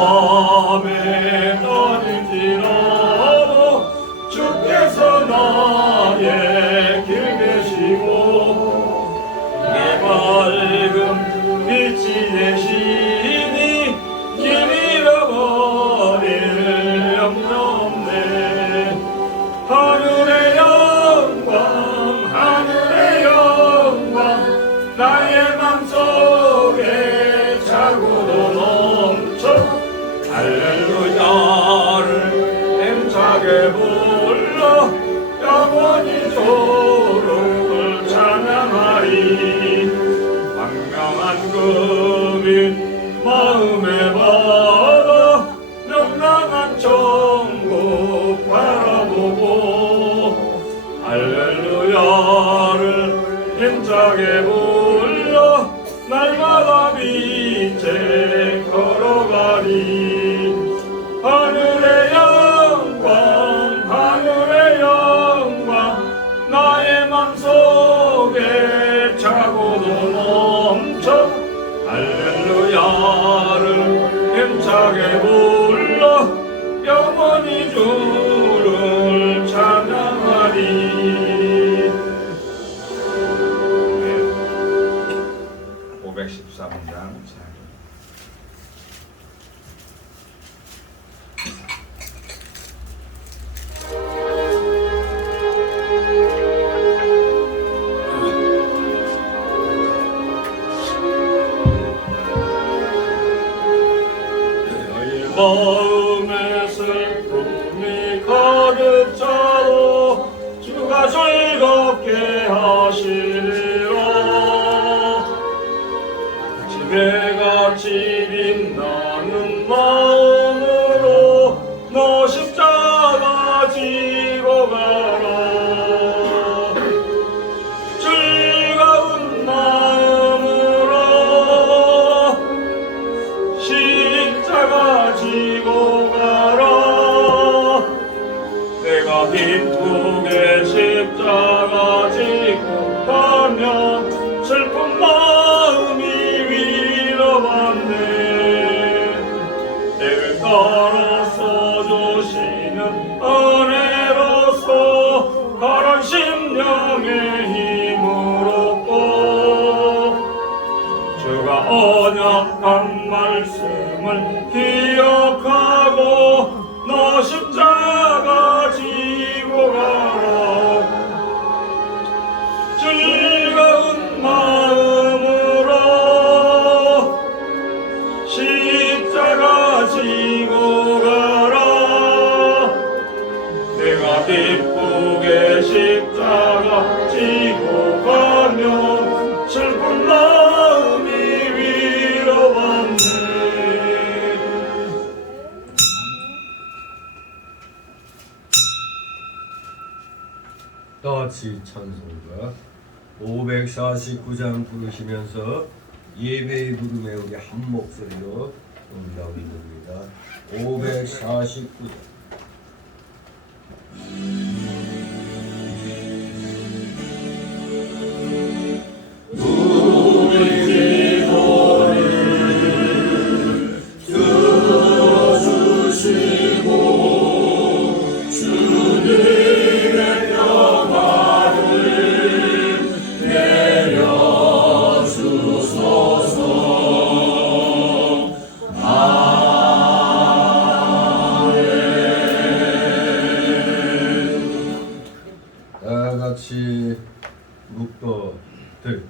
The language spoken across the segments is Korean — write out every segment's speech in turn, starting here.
밤에 다닐지라도 주께서 나의 길 계시고 내 밝은 빛이 되시니 길 잃어버릴 염려 없네. 하늘의 영광 하늘의 영광 나의 맘속에 차고도 넘쳐 할렐루야를 힘차게 불러 영원히 주를 찬양하리. 광명한 금이 마음에 받아 명랑한 천국 바라보고 할렐루야를 힘차게 불러 날마다 빛에 걸어가리. 하늘의 영광 하늘의 영광 나의 맘속에 차고도 넘쳐 할렐루야를 힘차게 불러 영원히 주를 찬양하리. 513장 마음에 슬픔이 가득 차도 주가 즐겁게 하시리라. 지배같이 빛나는 마음으로 너 십자가 지고 가라. 즐거운 마음으로 십자가 지고 가라. 내가 기쁘게 십자가 지고 가면 슬픈 마음이 위로받네. 내를 따라서 주시는 은혜로서 바른 심령의 힘을 얻고 주가 언약한 말씀을 기억하고 너 십자가 지고 가라. 즐거운 마음으로 십자가 지고 가라. 내가 기쁘게 십자가 지고 가면 슬픈 마음이 위로받네. 다같이 찬송가 549장 부르시면서 예배의 부름에 우리 한 목소리로 응답을 드립니다. 549장 다같이 묶어 들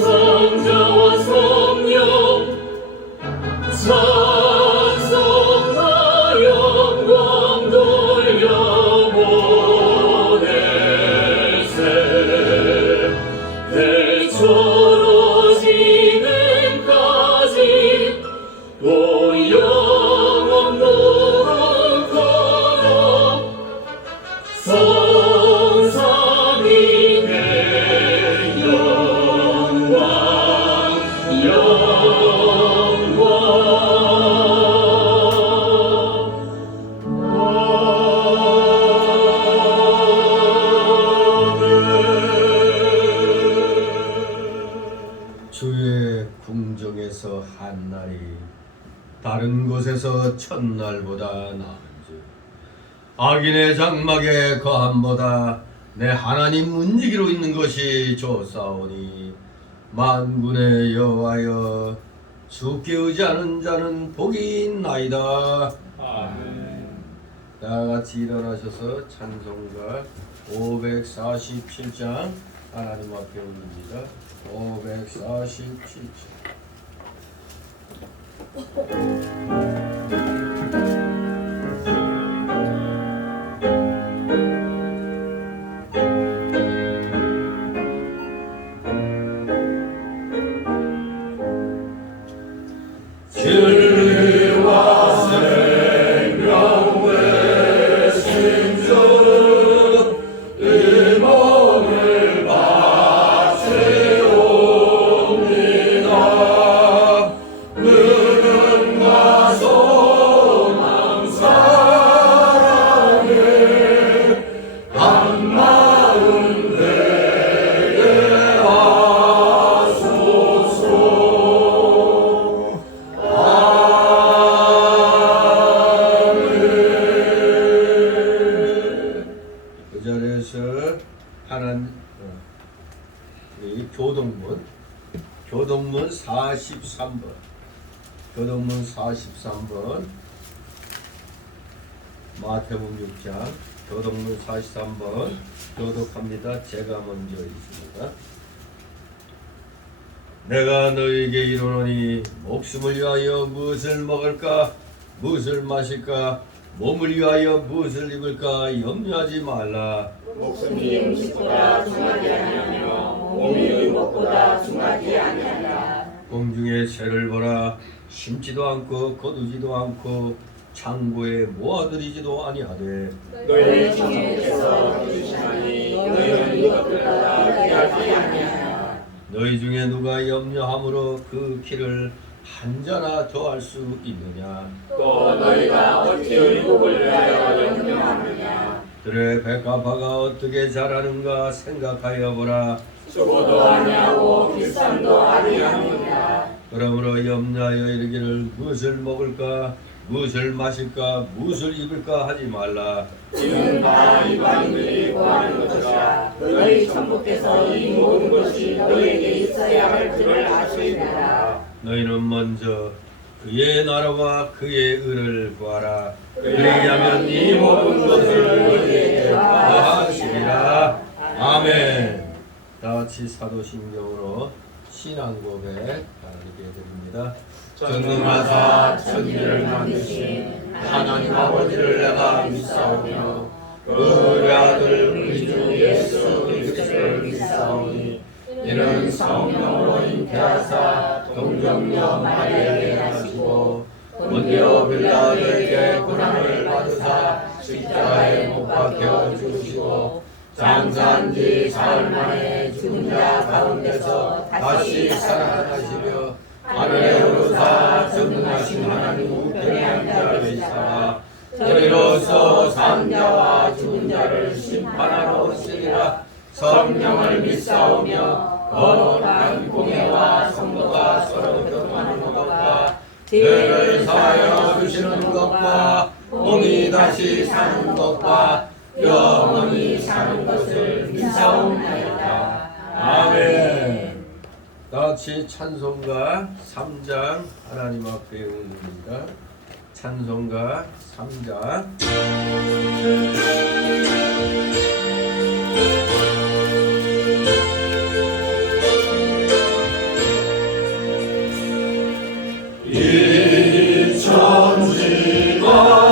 성부성자와 성령 찬송과 영광 돌려보내세. 내처러지는 궁정에서 한 날이 다른 곳에서 첫날보다 나은즉 악인의 장막에 거함보다 내 하나님 문지기로 있는 것이 좋사오니 만군의 여호와여 주께 의지하는 자는 복이 있나이다. 아멘. 다같이 일어나셔서 찬송가 547장 하나님 앞에 올립니다. 547장. 교동문 43번 교동문 43번 마태복음 6장 교동문 43번 교독합니다. 제가 먼저 읽습니다. 내가 너에게 이르노니 목숨을 위하여 무엇을 먹을까 무엇을 마실까 몸을 위하여 무엇을 입을까 염려하지 말라. 목숨이 음식보다 중하지 아니하며 몸이 의복보다 중하지 아니하라. 공중의 새를 보라. 심지도 않고 거두지도 않고 창고에 모아들이지도 아니하되 너희 주님께서 주시나니 너희는 이것들보다 귀하지 아니하라. 너희 중에 누가 염려함으로 그 키를 한 자나 더할 수 있느냐. 또 너희가 어찌 의복을 위하여 염려하느냐. 들의 백합화가 어떻게 자라는가 생각하여 보라. 수고도 아니하고 비싼도 아니하느니라. 그러므로 염려하여 이르기를 무엇을 먹을까 무엇을 마실까 무엇을 입을까 하지 말라. 이는 다 이방인들이 구하는 것이라. 너희 천부께서 이 모든 것이 너희에게 있어야 할 줄을 아시리라. 너희는 먼저 그의 나라와 그의 의를 구하라. 그리하면 이 모든 것을 너희에게 더하시리라. 아멘. 다같이 사도신경으로 신앙고백 하나님께 드립니다. 전능하사 천지를 만드신 하나님 아버지를 내가 믿사오며 그의 아들 우리 주 예수 그리스도를 믿사오니 이는 성령으로 잉태하사 동정녀 마리아에게 나시고 본디오 빌라도에게 고난을 받으사 십자가에 못 박혀 죽으시고 장사한 지 사흘 만에 죽은 자 가운데서 다시 살아나시며 하늘에 오르사 전능하신 하나님 우편에 앉아 계시다가 저리로서 산 자와 죽은 자를 심판하러 오시리라. 성령을 믿사오며 거룩한 공예와 성도가 서로 교통하는 것과 죄를 사하여 주시는 것과 몸이 다시 사는 것과 영원히 사는 것을 믿사옵나이다. 아멘. 다같이 찬송가 3장 하나님 앞에 올립니다. 찬송가 3장 이 천지가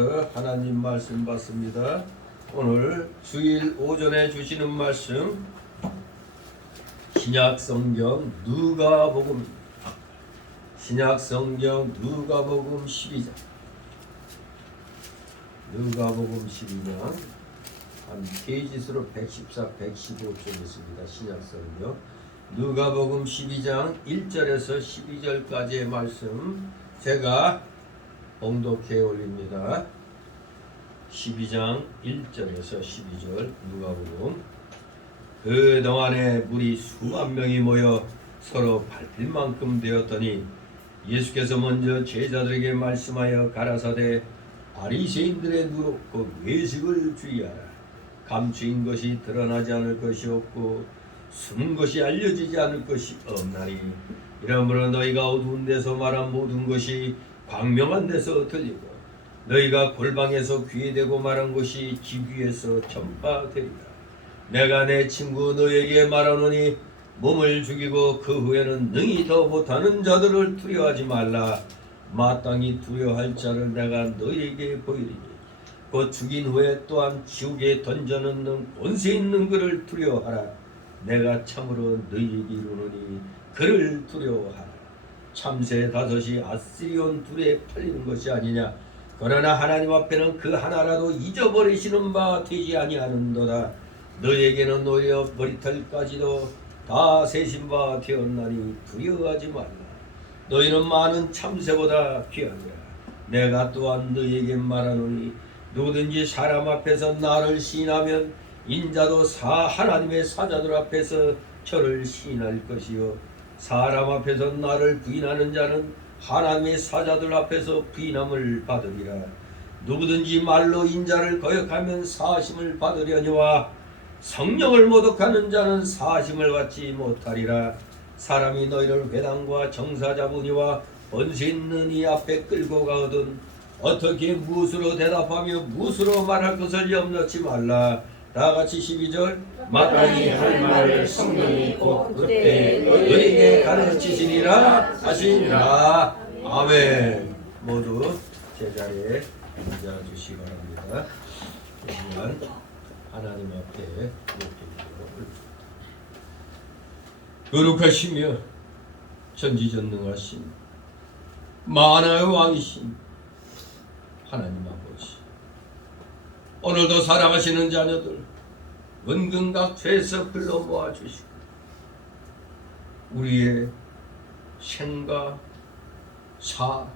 계속해서 하나님 말씀 받습니다. 오늘 주일 오전에 주시는 말씀 신약성경 누가복음, 신약성경 누가복음 12장, 누가복음 12장 한 페이지수로 114, 115쪽 있습니다. 신약성경 누가복음 12장 1절에서 12절까지의 말씀 제가 봉독해 올립니다. 12장 1절에서 12절 누가복음. 그 동안에 물이 수만 명이 모여 서로 밟힐 만큼 되었더니 예수께서 먼저 제자들에게 말씀하여 가라사대 바리새인들의 누룩고 외식을 주의하라. 감추인 것이 드러나지 않을 것이 없고 숨은 것이 알려지지 않을 것이 없나니 이러므로 너희가 어두운 데서 말한 모든 것이 광명한 데서 들리고 너희가 골방에서 귀에 대고 말한 것이 지귀에서 전파되리라. 내가 내 친구 너희에게 말하노니 몸을 죽이고 그 후에는 능히 더 못하는 자들을 두려워하지 말라. 마땅히 두려워할 자를 내가 너희에게 보이리니 곧 죽인 후에 또한 지옥에 던져넣는 권세 있는 그를 두려워하라. 내가 참으로 너희에게 이르노니 그를 두려워하라. 참새 5이 아스리온 둘에 팔리는 것이 아니냐. 그러나 하나님 앞에는 그 하나라도 잊어버리시는 바 되지 아니하는도다. 너희에게는 오히려 머리털까지도 다 세신 바 되었나니 두려워하지 말라. 너희는 많은 참새보다 귀하니라. 내가 또한 너희에게 말하노니 누구든지 사람 앞에서 나를 시인하면 인자도 하나님의 사자들 앞에서 저를 시인할 것이요 사람 앞에서 나를 부인하는 자는 하나님의 사자들 앞에서 부인함을 받으리라. 누구든지 말로 인자를 거역하면 사심을 받으려니와 성령을 모독하는 자는 사심을 받지 못하리라. 사람이 너희를 회당과 정사자분이와 번세 있는 이 앞에 끌고 가거든 어떻게 무엇으로 대답하며 무엇으로 말할 것을 염려치 말라. 다같이 12절 마땅히 할 말을 성령이 곧 그때 너희에게 가르치시리라 하시니라. 아멘. 모두 제자리에 앉아주시기 바랍니다. 이 시간 하나님 앞에 높이기로 거룩하시며 전지전능하신 만화의 왕이신 하나님 아버지, 오늘도 살아가시는 자녀들 은근각처에서 불러 모아주시고 우리의 생과 사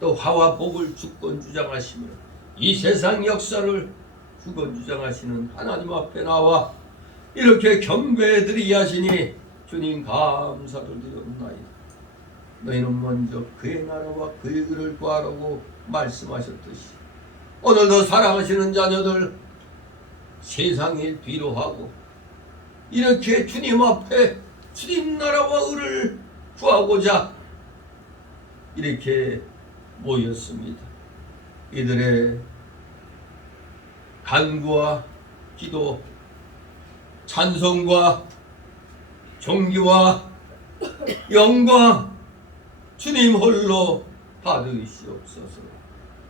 또 화와 복을 주권주장하시며 이 세상 역사를 주권주장하시는 하나님 앞에 나와 이렇게 경배드리게 하시니 주님 감사를 드리옵나이다. 너희는 먼저 그의 나라와 그의 의를 구하라고 말씀하셨듯이 오늘도 사랑하시는 자녀들 세상을 뒤로 하고 이렇게 주님 앞에 주님 나라와 의를 구하고자 이렇게 모였습니다. 이들의 간구와 기도, 찬송과 존귀와 영광 주님 홀로 받으시옵소서.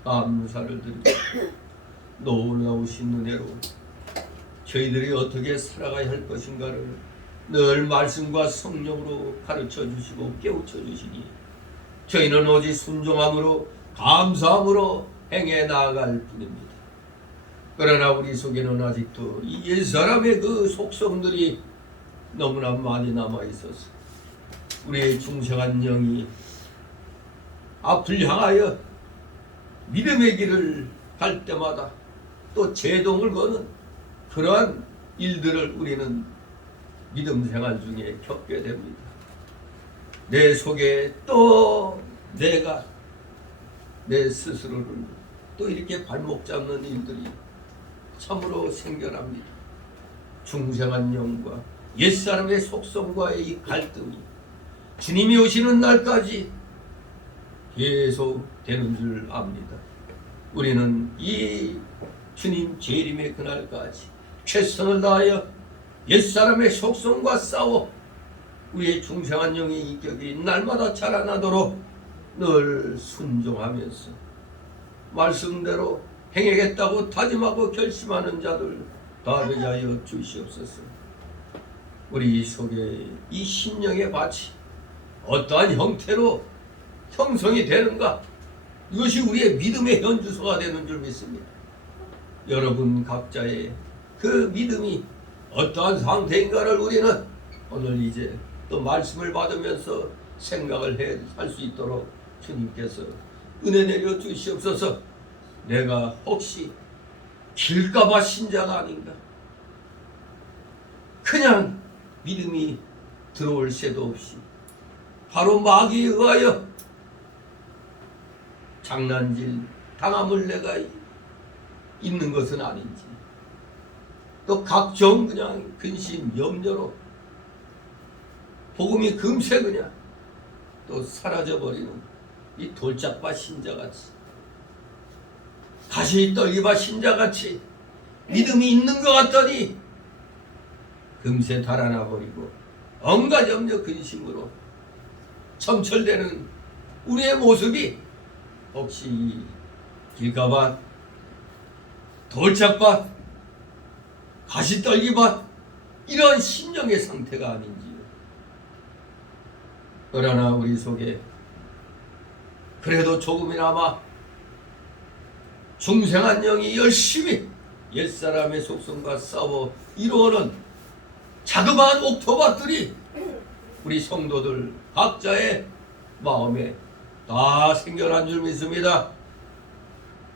감사를 드리고 놀라우신 은혜로 저희들이 어떻게 살아가야 할 것인가를 늘 말씀과 성령으로 가르쳐 주시고 깨우쳐 주시니 저희는 오직 순종함으로 감사함으로 행해 나아갈 뿐입니다. 그러나 우리 속에는 아직도 이 옛사람의 그 속성들이 너무나 많이 남아 있어서 우리의 중생한 영이 앞을 향하여 믿음의 길을 갈 때마다 또 제동을 거는 그러한 일들을 우리는 믿음 생활 중에 겪게 됩니다. 내 속에 또 내가 내 스스로를 또 이렇게 발목 잡는 일들이 참으로 생겨납니다. 중생한 영과 옛사람의 속성과의 이 갈등이 주님이 오시는 날까지 계속 되는 줄 압니다. 우리는 이 주님 재림의 그날까지 최선을 다하여 옛사람의 속성과 싸워 우리의 중생한 영의 인격이 날마다 자라나도록 늘 순종하면서 말씀대로 행하겠다고 다짐하고 결심하는 자들 다 되게 하여 주시옵소서. 우리 속에 이 심령의 밭이 어떠한 형태로 형성이 되는가, 이것이 우리의 믿음의 현주소가 되는 줄 믿습니다. 여러분 각자의 그 믿음이 어떠한 상태인가를 우리는 오늘 이제 또 말씀을 받으면서 생각을 할 수 있도록 주님께서 은혜 내려 주시옵소서. 내가 혹시 길가봐 신자가 아닌가, 그냥 믿음이 들어올 새도 없이 바로 마귀에 의하여 장난질 당함을 내가 있는 것은 아닌지, 또 각종 그냥 근심 염려로 복음이 금세 그냥 또 사라져버리는 이 돌짝밭 신자같이, 가시 떨기밭 신자같이 믿음이 있는 것 같더니 금세 달아나 버리고 온갖 염려 근심으로 점철되는 우리의 모습이 혹시 길가밭, 돌짝밭, 가시떨기밭 이런 심령의 상태가 아닌지요. 그러나 우리 속에 그래도 조금이나마 중생한 영이 열심히 옛사람의 속성과 싸워 이루어는 자그마한 옥토밭들이 우리 성도들 각자의 마음에 다 생겨난 줄 믿습니다.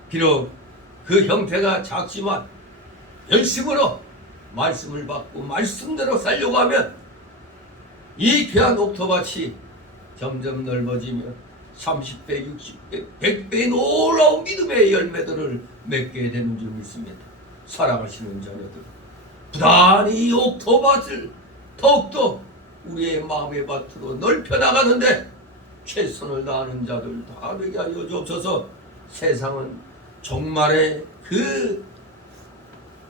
비록 그 형태가 작지만 열심으로 말씀을 받고 말씀대로 살려고 하면 이 귀한 옥토밭이 점점 넓어지며 30배, 60배, 100배의 놀라운 믿음의 열매들을 맺게 되는 줄 믿습니다. 사랑하시는 자녀들, 부단히 이 옥토밭을 더욱더 우리의 마음의 밭으로 넓혀나가는데 최선을 다하는 자들 다 되게 하여 주옵소서. 세상은 종말의 그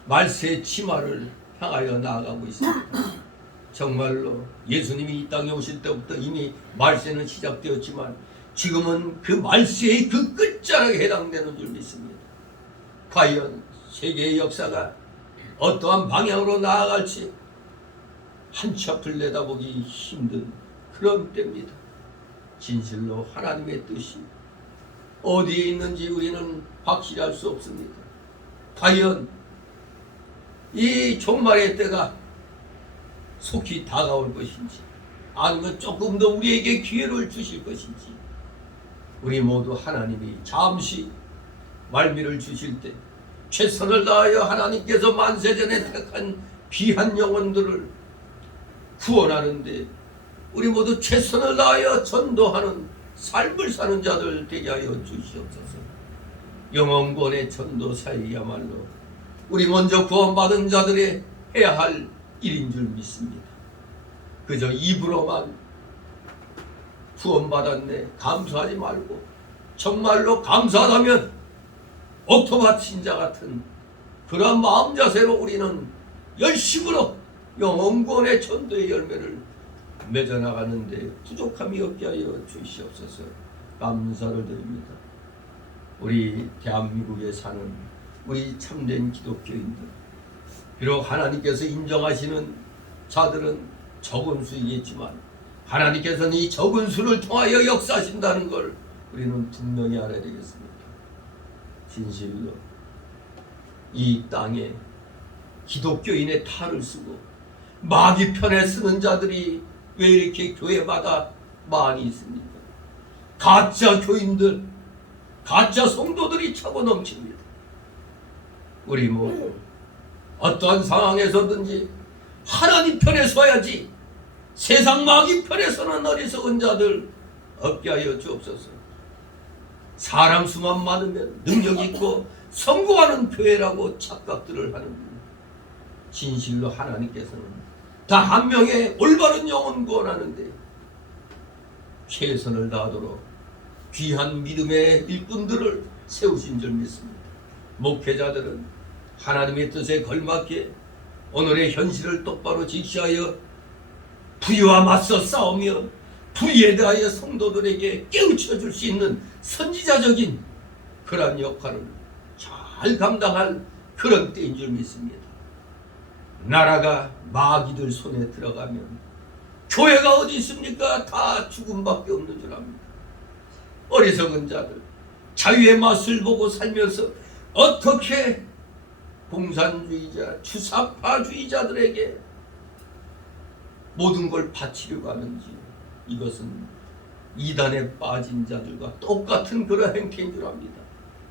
말세의 치마를 향하여 나아가고 있습니다. 정말로 예수님이 이 땅에 오실 때부터 이미 말세는 시작되었지만 지금은 그 말세의 그 끝자락에 해당되는 줄 믿습니다. 과연 세계의 역사가 어떠한 방향으로 나아갈지 한치 앞을 내다보기 힘든 그런 때입니다. 진실로 하나님의 뜻이 어디에 있는지 우리는 확실히 알 수 없습니다. 과연 이 종말의 때가 속히 다가올 것인지, 아니면 조금 더 우리에게 기회를 주실 것인지, 우리 모두 하나님이 잠시 말미를 주실 때 최선을 다하여 하나님께서 만세전에 택한 귀한 영혼들을 구원하는데 우리 모두 최선을 다하여 전도하는 삶을 사는 자들 되게 하여 주시옵소서. 영혼구원의 전도사이야말로 우리 먼저 구원받은 자들의 해야 할 일인 줄 믿습니다. 그저 입으로만 구원받았네 감사하지 말고 정말로 감사하다면 옥토밭 신자 같은 그러한 마음 자세로 우리는 열심으로 영혼구원의 전도의 열매를 맺어나가는데 부족함이 없게 하여 주시옵소서. 감사를 드립니다. 우리 대한민국에 사는 우리 참된 기독교인들, 비록 하나님께서 인정하시는 자들은 적은 수이겠지만 하나님께서는 이 적은 수를 통하여 역사하신다는 걸 우리는 분명히 알아야 되겠습니다. 진실로 이 땅에 기독교인의 탈을 쓰고 마귀 편에 쓰는 자들이 왜 이렇게 교회마다 많이 있습니까? 가짜 교인들, 가짜 성도들이 차고 넘칩니다. 우리 모두 어떠한 상황에서든지 하나님 편에 서야지 세상 마귀 편에 서는 어리석은 자들 없게 하여 주옵소서. 사람 수만 많으면 능력 있고 성공하는 교회라고 착각들을 하는 진실로 하나님께서는 다 한 명의 올바른 영혼 구원하는데 최선을 다하도록 귀한 믿음의 일꾼들을 세우신 줄 믿습니다. 목회자들은 하나님의 뜻에 걸맞게 오늘의 현실을 똑바로 직시하여 불의와 맞서 싸우며 불의에 대하여 성도들에게 깨우쳐 줄 수 있는 선지자적인 그런 역할을 잘 감당할 그런 때인 줄 믿습니다. 나라가 마귀들 손에 들어가면 교회가 어디 있습니까? 다 죽음밖에 없는 줄 압니다. 어리석은 자들, 자유의 맛을 보고 살면서 어떻게 공산주의자, 주사파주의자들에게 모든 걸 바치려고 하는지, 이것은 이단에 빠진 자들과 똑같은 그런 행태인 줄 압니다.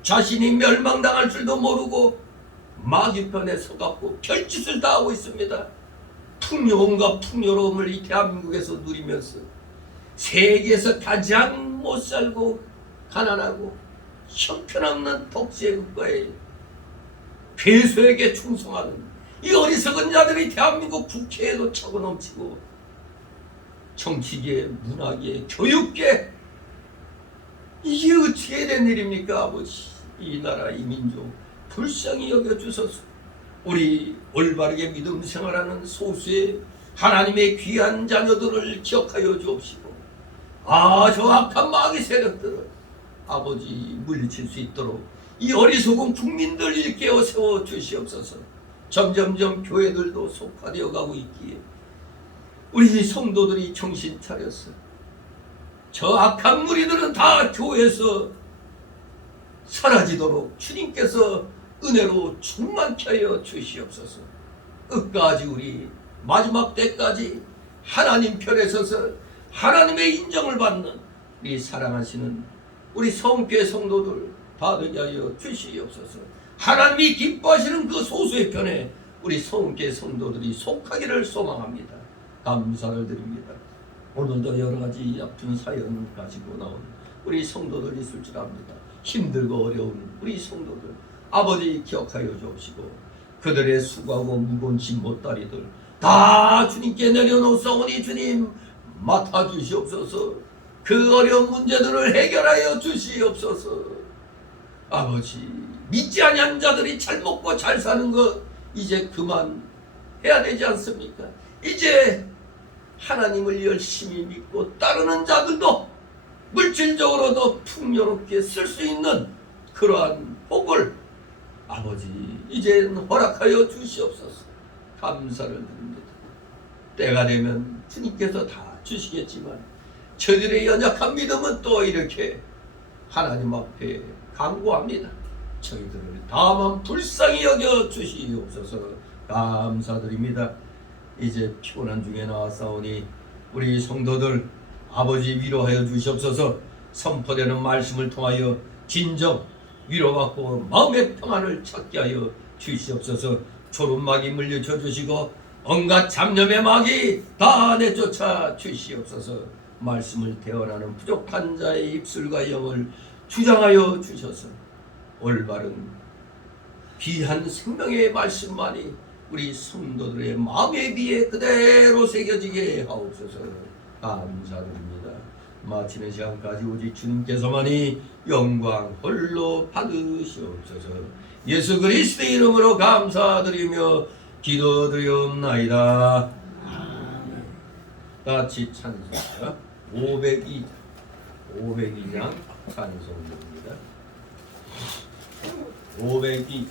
자신이 멸망당할 줄도 모르고 마귀 편에 서갖고 별짓을 다 하고 있습니다. 풍요함과 풍요로움을 이 대한민국에서 누리면서 세계에서 가장 못살고 가난하고 형편없는 독재 국가에 괴수에게 충성하는 이 어리석은 자들이 대한민국 국회에도 차고 넘치고 정치계, 문화계, 교육계, 이게 어떻게 된 일입니까? 아버지, 이 나라 이 민족 불쌍히 여겨주소서. 우리 올바르게 믿음 생활하는 소수의 하나님의 귀한 자녀들을 기억하여 주옵시고, 저 악한 마귀 세력들을 아버지 물리칠 수 있도록 이 어리석은 국민들 일깨워 세워 주시옵소서. 점점점 교회들도 속화되어 가고 있기에 우리 성도들이 정신 차렸어. 저 악한 무리들은 다 교회에서 사라지도록 주님께서 은혜로 충만케 하여 주시옵소서. 끝까지 우리 마지막 때까지 하나님 편에 서서 하나님의 인정을 받는 우리 사랑하시는 우리 성교회 성도들 다 되게 하여 주시옵소서. 하나님이 기뻐하시는 그 소수의 편에 우리 성교회 성도들이 속하기를 소망합니다. 감사를 드립니다. 오늘도 여러 가지 아픈 사연 가지고 나온 우리 성도들 있을 줄 압니다. 힘들고 어려운 우리 성도들 아버지 기억하여 주옵시고, 그들의 수고하고 무거운 짐 못다리들 다 주님께 내려놓사오니 주님 맡아주시옵소서. 그 어려운 문제들을 해결하여 주시옵소서. 아버지, 믿지 아니한 자들이 잘 먹고 잘 사는 것 이제 그만 해야 되지 않습니까? 이제 하나님을 열심히 믿고 따르는 자들도 물질적으로도 풍요롭게 쓸 수 있는 그러한 복을 아버지 이제는 허락하여 주시옵소서. 감사를 드립니다. 때가 되면 주님께서 다 주시겠지만 저들의 연약한 믿음은 또 이렇게 하나님 앞에 간구합니다. 저희들을 다만 불쌍히 여겨 주시옵소서. 감사드립니다. 이제 피곤한 중에 나왔사오니 우리 성도들 아버지 위로하여 주시옵소서. 선포되는 말씀을 통하여 진정 위로받고 마음의 평안을 찾게 하여 주시옵소서. 졸음막이 물리쳐 주시고 온갖 잡념의 막이 다 내쫓아 주시옵소서. 말씀을 대언하는 부족한 자의 입술과 영을 주장하여 주셔서 올바른 귀한 생명의 말씀만이 우리 성도들의 마음에 비해 그대로 새겨지게 하옵소서. 감사드립니다. 마치는 시간까지 오직 주님께서만이 영광 홀로 받으시옵소서. 예수 그리스도의 이름으로 감사드리며 기도드리옵나이다. 같이 찬송합니다. 502장 찬송입니다. 502.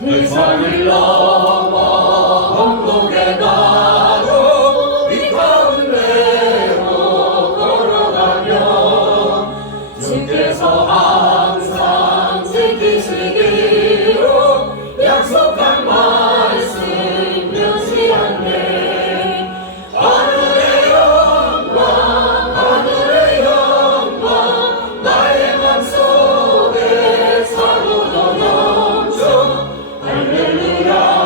세상을 넘어 언덕에 나도 이 가운데로 걸어가며 주께서 항상 지키시기로 약속한 말씀 멸시한대. 하늘의 영광 나의 맘속에 사고도 넘쳐 할렐루야.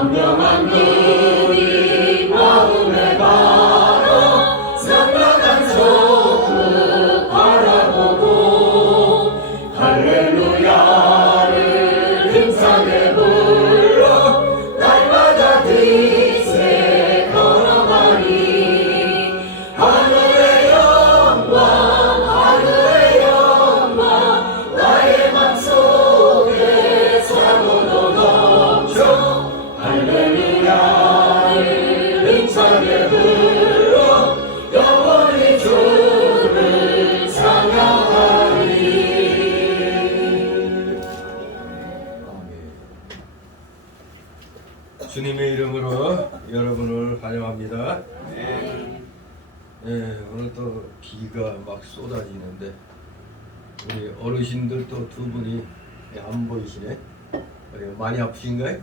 광명한 눈이 마음에 바라 상냥한 손을 바라보고 할렐루야를 힘차게 불러 날마다 빛에 걸어가니 하늘의 영광 나의 맘속에 차고도 넘쳐 할렐루야를 힘차게 불러 영원히 주를 찬양하리. 아멘. 주님의 이름으로 여러분을 환영합니다. 오늘 또 비가 막 쏟아지는데 우리 어르신들 또 두 분이 안 보이시네. 많이 아프신가요?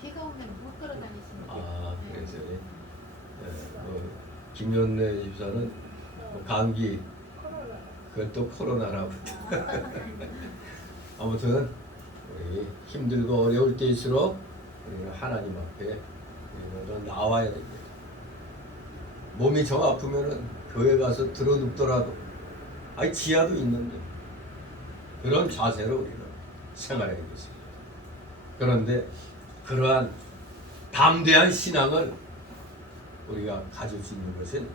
비가 오면 못 걸어 다니시는 아, 그래서 김연래 집사는 감기, 그것도 코로나라고. 아무튼 우리 힘들고 어려울 때일수록 우리는 하나님 앞에 우리는 나와야 됩니다. 몸이 정 아프면은 교회 가서 들어눕더라도 아니 지하도 있는데 그런 자세로 우리는 생활해야겠습니다. 그런데 그러한 담대한 신앙을 우리가 가질 수 있는 것은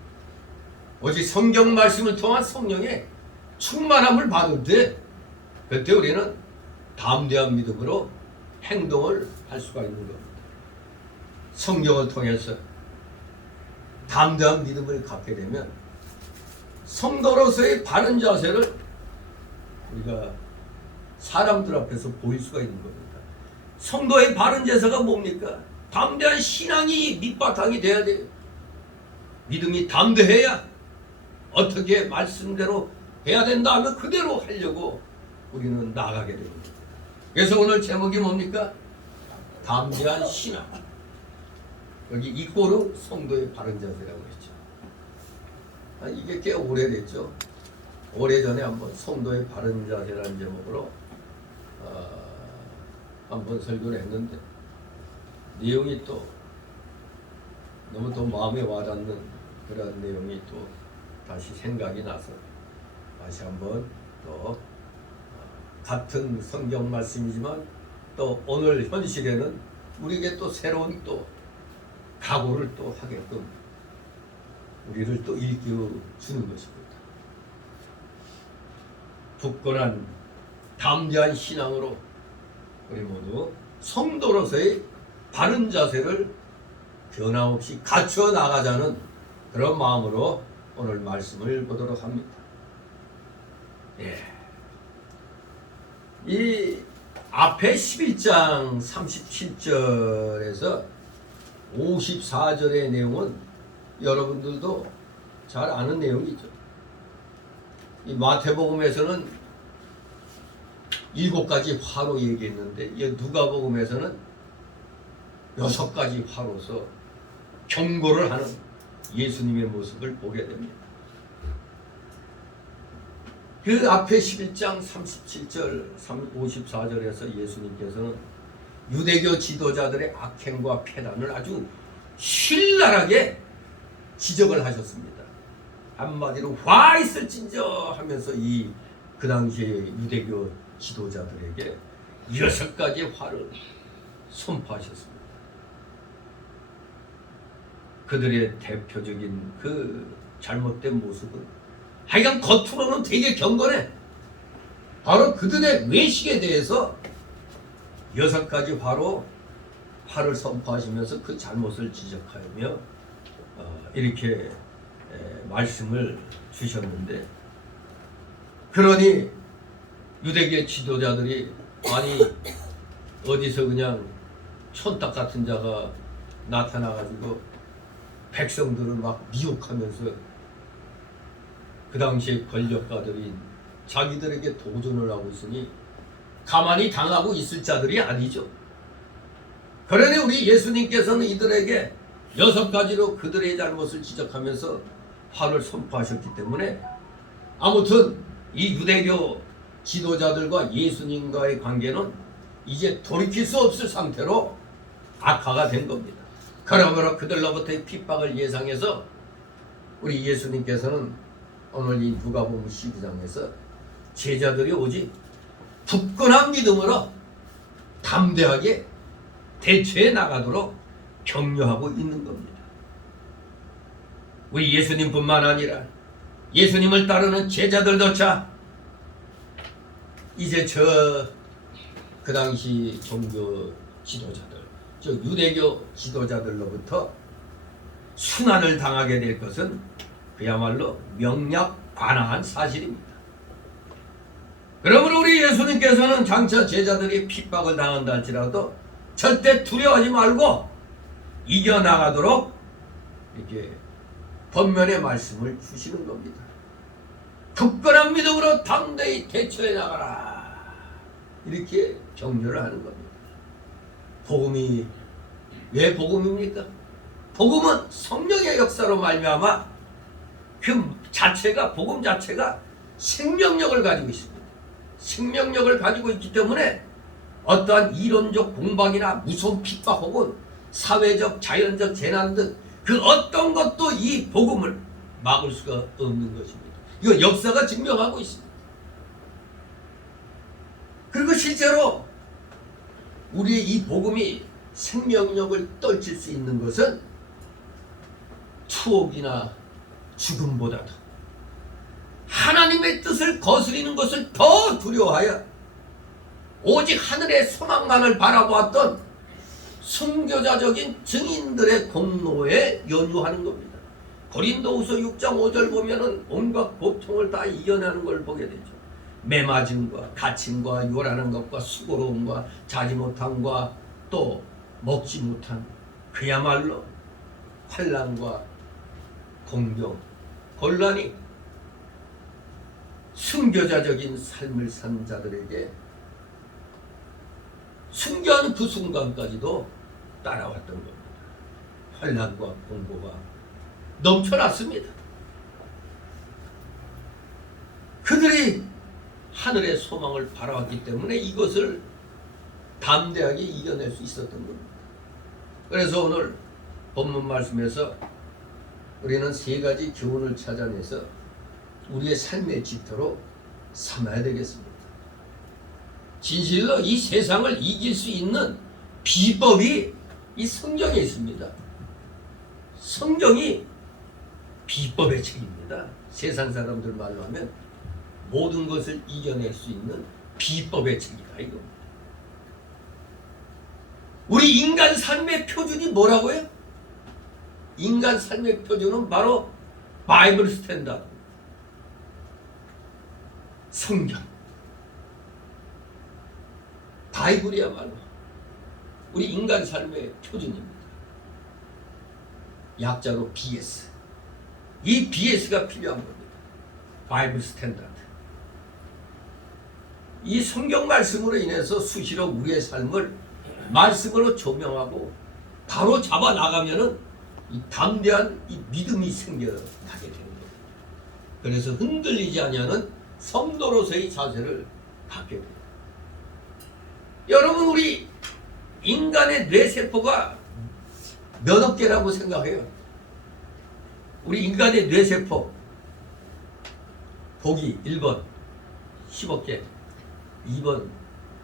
오직 성경 말씀을 통한 성령의 충만함을 받을 때 그때 우리는 담대한 믿음으로 행동을 할 수가 있는 겁니다. 성경을 통해서 담대한 믿음을 갖게 되면 성도로서의 바른 자세를 우리가 사람들 앞에서 보일 수가 있는 겁니다. 성도의 바른 자세가 뭡니까? 담대한 신앙이 밑바탕이 돼야 돼요. 믿음이 담대해야 어떻게 말씀대로 해야 된다 하면 그대로 하려고 우리는 나가게 됩니다. 그래서 오늘 제목이 뭡니까? 담대한 신앙. 여기 이꼬르 성도의 바른 자세라고 했죠. 이게 꽤 오래됐죠. 오래전에 한번 성도의 바른 자세라는 제목으로 한번 설교를 했는데 내용이 또 너무 또 마음에 와닿는 그런 내용이 또 다시 생각이 나서 다시 한번 또 같은 성경 말씀이지만 또 오늘 현실에는 우리에게 또 새로운 또 각오를 또 하게끔 우리를 또 일깨워 주는 것입니다. 굳건한 담대한 신앙으로 우리 모두 성도로서의 바른 자세를 변함없이 갖춰 나가자는 그런 마음으로 오늘 말씀을 보도록 합니다. 이 앞에 11장 37절에서 54절의 내용은 여러분들도 잘 아는 내용이죠. 이 마태복음에서는 7가지 화로 얘기했는데 이 누가복음에서는 6가지 화로서 경고를 하는 예수님의 모습을 보게 됩니다. 그 앞에 11장 37절 54절에서 예수님께서는 유대교 지도자들의 악행과 폐단을 아주 신랄하게 지적을 하셨습니다. 한마디로 화 있을진저 하면서 그 당시에 유대교 지도자들에게 6가지 화를 선포하셨습니다. 그들의 대표적인 그 잘못된 모습은 하여간 겉으로는 되게 경건해. 바로 그들의 외식에 대해서 6가지 화를 선포하시면서 그 잘못을 지적하며 이렇게 말씀을 주셨는데, 그러니 유대교 지도자들이 아니 어디서 그냥 촌딱 같은 자가 나타나가지고 백성들을 막 미혹하면서 그 당시에 권력가들이 자기들에게 도전을 하고 있으니 가만히 당하고 있을 자들이 아니죠. 그러니 우리 예수님께서는 이들에게 6가지로 그들의 잘못을 지적하면서 화를 선포하셨기 때문에 아무튼 이 유대교 지도자들과 예수님과의 관계는 이제 돌이킬 수 없을 상태로 악화가 된 겁니다. 그러므로 그들로부터의 핍박을 예상해서 우리 예수님께서는 오늘 이 누가복음 12장에서 제자들이 오직 굳건한 믿음으로 담대하게 대처해 나가도록 격려하고 있는 겁니다. 우리 예수님뿐만 아니라 예수님을 따르는 제자들조차 이제 그 당시 종교 지도자들, 즉 유대교 지도자들로부터 순환을 당하게 될 것은 그야말로 명약관화한 사실입니다. 그러므로 우리 예수님께서는 장차 제자들이 핍박을 당한다 할지라도 절대 두려워하지 말고 이겨나가도록 이렇게 번면의 말씀을 주시는 겁니다. 굳건한 믿음으로 담대히 대처해 나가라, 이렇게 격려를 하는 겁니다. 복음이 왜 복음입니까? 복음은 성령의 역사로 말미암아 그 자체가, 복음 자체가 생명력을 가지고 있습니다. 생명력을 가지고 있기 때문에 어떠한 이론적 공방이나 무서운 핍박 혹은 사회적, 자연적 재난 등 그 어떤 것도 이 복음을 막을 수가 없는 것입니다. 이건 역사가 증명하고 있습니다. 그리고 실제로 우리의 이 복음이 생명력을 떨칠 수 있는 것은 투옥이나 죽음보다도 하나님의 뜻을 거스리는 것을 더 두려워하여 오직 하늘의 소망만을 바라보았던 순교자적인 증인들의 공로에 연유하는 겁니다. 고린도후서 6장 5절 보면은 온갖 고통을 다 이겨내는 걸 보게 되죠. 매맞음과 갇힘과 요란한 것과 수고로움과 자지 못함과 또 먹지 못한 그야말로 환난과 공경, 곤란이 순교자적인 삶을 산 자들에게 순교하는 그 순간까지도 따라왔던 겁니다. 환난과 공고가 넘쳐났습니다. 그들이 하늘의 소망을 바라왔기 때문에 이것을 담대하게 이겨낼 수 있었던 겁니다. 그래서 오늘 본문 말씀에서 우리는 세 가지 교훈을 찾아내서 우리의 삶의 지표로 삼아야 되겠습니다. 진실로 이 세상을 이길 수 있는 비법이 이 성경에 있습니다. 성경이 비법의 책입니다. 세상 사람들 말로 하면 모든 것을 이겨낼 수 있는 비법의 책이다, 이겁니다. 우리 인간 삶의 표준이 뭐라고요? 인간 삶의 표준은 바로 바이블 스탠다드, 성경. 바이블이야말로 우리 인간 삶의 표준입니다. 약자로 BS. 이 BS가 필요한 겁니다. 바이블 스탠다드. 이 성경 말씀으로 인해서 수시로 우리의 삶을 말씀으로 조명하고 바로 잡아 나가면은 이 담대한 이 믿음이 생겨나게 되는 겁니다. 그래서 흔들리지 아니하는 성도로서의 자세를 갖게 됩니다. 여러분, 우리 인간의 뇌세포가 몇억 개라고 생각해요? 우리 인간의 뇌세포 보기 1번 10억 개, 2번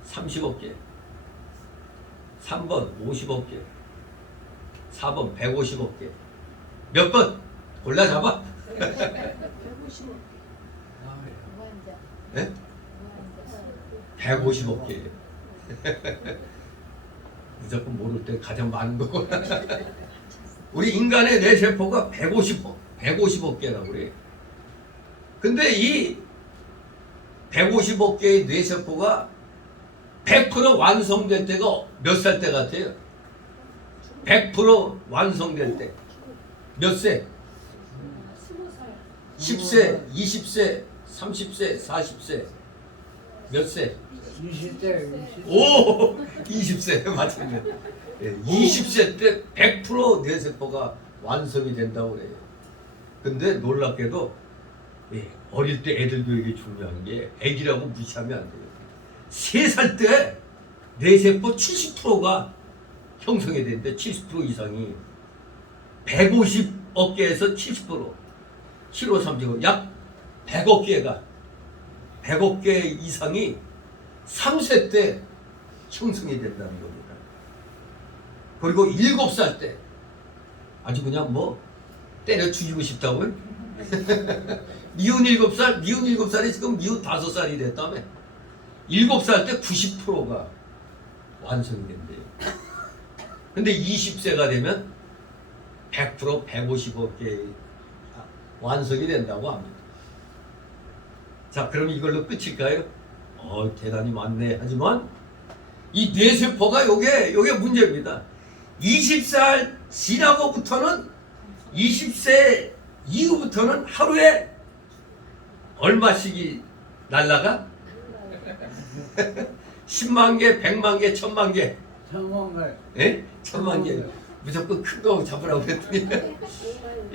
30억 개, 3번 50억 개, 4번 150억 개. 몇 번? 골라 잡아. 150억. 무한자. 네? 무한자. 150억 개. 무조건 모를 때 가장 많은 거고. 우리 인간의 뇌세포가 150억 개라고 그래요. 근데 이 150억 개의 뇌세포가 100% 완성될 때가 몇 살 때 같아요? 100% 완성될 때 몇 세? 10세, 20세, 30세, 40세. 몇 세? 20대. 오! 20세 맞습니다. 20세 때 100% 뇌세포가 완성이 된다고 그래요. 근데 놀랍게도 어릴 때 애들 교육이 중요한 게 애기라고 무시하면 안 돼요. 3살 때 뇌세포 70%가 형성이 되는데 70% 이상이 150억 개에서 70% 7호 3제곱 약 100억 개가 100억 개 이상이 3세 때 형성이 된다는 겁니다. 그리고 7살 때 아주 그냥 뭐 때려 죽이고 싶다고요? 미운 7살이 지금 미운 5살이 됐다며 7살 때 90%가 완성이 된대요. 근데 20세가 되면 100% 150억 개 완성이 된다고 합니다. 자, 그럼 이걸로 끝일까요? 대단히 많네. 하지만 이 뇌세포가 요게 문제입니다. 20살 지나고부터는 20세 이후부터는 하루에 얼마씩이 날라가? 10만 개, 100만 개, 1000만 개. 상황을 예? 1000만 개. 무조건 큰 거 잡으라고 했더니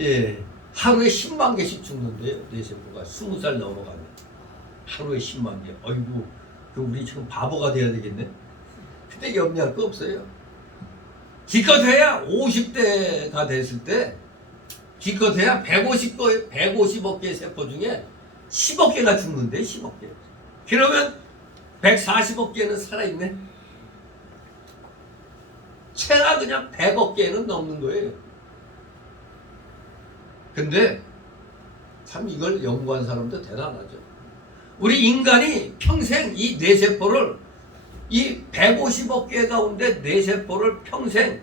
예. 하루에 10만 개씩 죽는데요. 뇌세포가 20살 넘어가면 하루에 10만 개. 아이고, 우리 지금 바보가 돼야 되겠네. 그때 염려할 거 없어요. 기껏해야 50대가 됐을 때 기껏해야 150억 개의 세포 중에 10억 개가 죽는데 10억 개. 그러면 140억 개는 살아있네. 채가 그냥 100억 개는 넘는 거예요. 근데 참 이걸 연구한 사람도 대단하죠. 우리 인간이 평생 이 뇌세포를 이 150억 개 가운데 뇌세포를 평생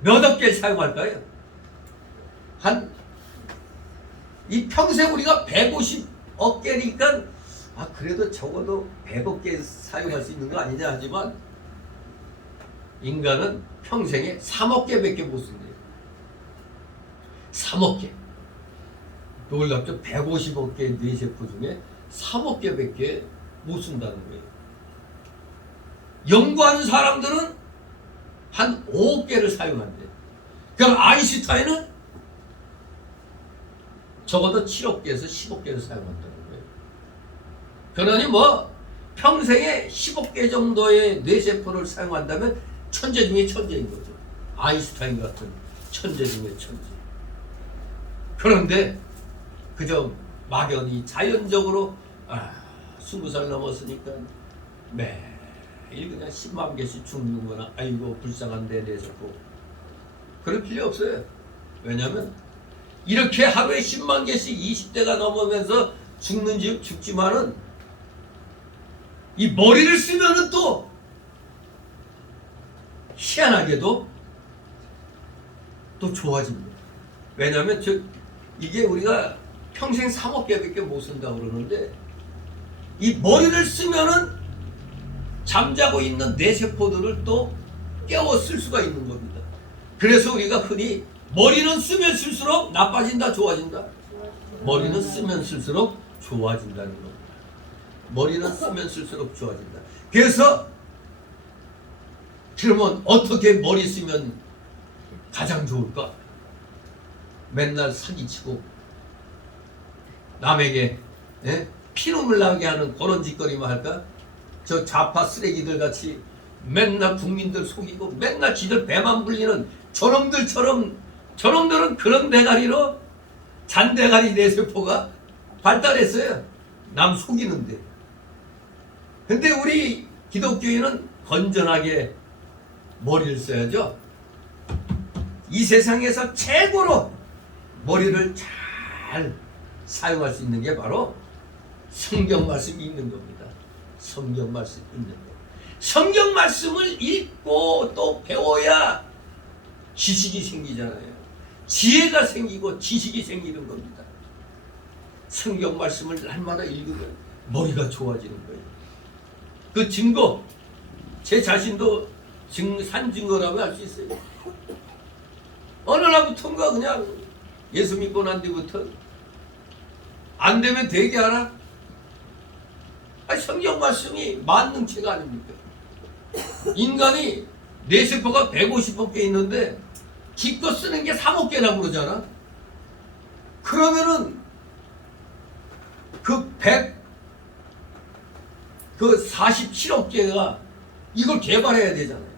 몇 억 개를 사용할까요? 이 평생 우리가 150억 개니까 그래도 적어도 100억 개 사용할 수 있는 거 아니냐 하지만 인간은 평생에 3억 개밖에 못 쓴대요. 3억 개. 놀랍죠? 150억 개의 뇌세포 중에 3억 개밖에 못 쓴다는 거예요. 연구하는 사람들은 한 5억 개를 사용한대. 그럼 아인슈타인은 적어도 7억 개에서 10억 개를 사용한다는 거예요. 그러니 뭐 평생에 10억 개 정도의 뇌세포를 사용한다면 천재 중에 천재인 거죠. 아인슈타인 같은 천재 중에 천재. 그런데 그저 막연히 자연적으로 20살 넘었으니까 매일 그냥 10만 개씩 죽는 거나 아이고 불쌍한데 뇌세포 그럴 필요 없어요. 왜냐면 이렇게 하루에 10만 개씩 20대가 넘으면서 죽지만은 이 머리를 쓰면은 또 희한하게도 또 좋아집니다. 왜냐면 이게 우리가 평생 3억 개밖에 못 쓴다고 그러는데 이 머리를 쓰면은 잠자고 있는 뇌세포들을 또 깨워 쓸 수가 있는 겁니다. 그래서 우리가 흔히 머리는 쓰면 쓸수록 나빠진다, 좋아진다? 머리는 쓰면 쓸수록 좋아진다는 겁니다. 머리는 쓰면 쓸수록 좋아진다. 그래서 그러면 어떻게 머리 쓰면 가장 좋을까? 맨날 사기치고 남에게 피눈물 나게 하는 그런 짓거리만 할까? 저 좌파 쓰레기들 같이 맨날 국민들 속이고 맨날 지들 배만 불리는 저놈들은 그런 대가리로 잔대가리 뇌세포가 발달했어요. 남 속이는데. 근데 우리 기독교인은 건전하게 머리를 써야죠. 이 세상에서 최고로 머리를 잘 사용할 수 있는 게 바로 성경 말씀이 있는 겁니다. 성경 말씀이 있는 거. 성경 말씀을 읽고 또 배워야 지식이 생기잖아요. 지혜가 생기고 지식이 생기는 겁니다. 성경 말씀을 날마다 읽으면 머리가 좋아지는 거예요. 그 증거, 제 자신도 산 증거라고 할 수 있어요. 어느 날부터인가 그냥 예수 믿고 난 뒤부터 안 되면 되게 하라. 성경 말씀이 만능체가 아닙니까? 인간이 뇌세포가 150억 개 있는데 기껏 쓰는 게 3억 개라고 그러잖아. 그러면은 그 47억 개가 이걸 개발해야 되잖아요.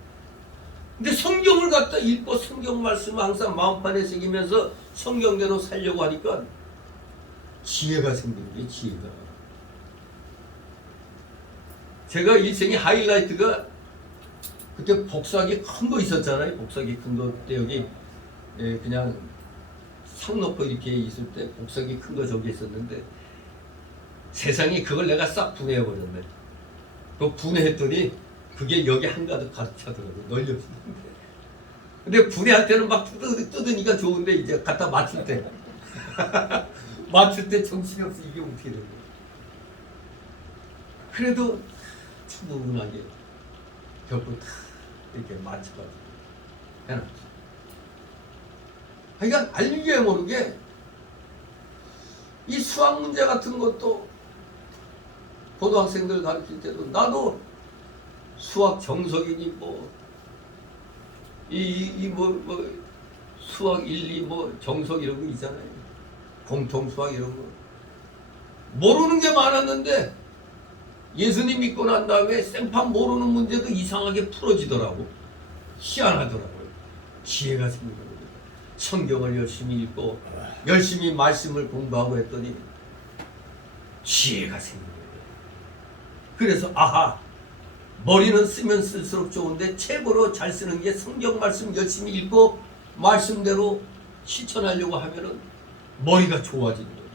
근데 성경을 갖다 읽고 성경 말씀을 항상 마음판에 새기면서 성경대로 살려고 하니까 지혜가 생기는 게 지혜가. 제가 일생의 하이라이트가 그때 복사기 큰 거 있었잖아요. 복사기 큰 거 때 여기 그냥 상 놓고 이렇게 있을 때 복사기 큰 거 저기 있었는데 세상에 그걸 내가 싹 분해해버렸네. 그 분해했더니 그게 여기 한가득 가득 차더라고요. 널렸는데. 근데 분해할 때는 막 뜯으니까 좋은데 이제 갖다 맞출 때 맞출 때 정신이 없어. 이게 어떻게 되는 거야. 그래도 차분하게 벽을 다 이렇게 맞춰가지고 해놨죠. 그러니까 알게 모르게 이 수학 문제 같은 것도 고등학생들 가르칠 때도 나도 수학 정석이니 뭐 수학 1, 2 뭐 정석 이런 거 있잖아요. 공통 수학 이런 거 모르는 게 많았는데 예수님 믿고 난 다음에 생판 모르는 문제도 이상하게 풀어지더라고. 희한하더라고요. 지혜가 생기는 거예요. 성경을 열심히 읽고 열심히 말씀을 공부하고 했더니 지혜가 생기는 거예요. 그래서 아하, 머리는 쓰면 쓸수록 좋은데 최고로 잘 쓰는 게 성경 말씀 열심히 읽고 말씀대로 실천하려고 하면은 머리가 좋아지는 거예요.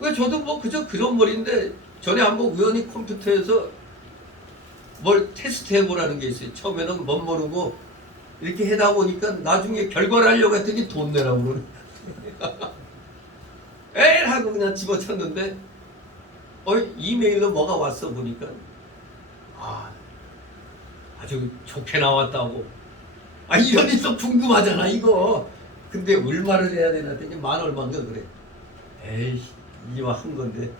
왜 저도 뭐 그저 그런 머리인데 전에 한번 우연히 컴퓨터에서 뭘 테스트 해보라는 게 있어요. 처음에는 못 모르고 이렇게 해다 보니까 나중에 결과를 하려고 했더니 돈 내라고 그러네. 에이 하고 그냥 집어쳤는데 이메일로 뭐가 왔어 보니까 아주 좋게 나왔다고. 이런 일도 궁금하잖아 이거. 근데 얼마를 해야 되나 했더니 만 얼마인가 그래. 에이 이와 한 건데.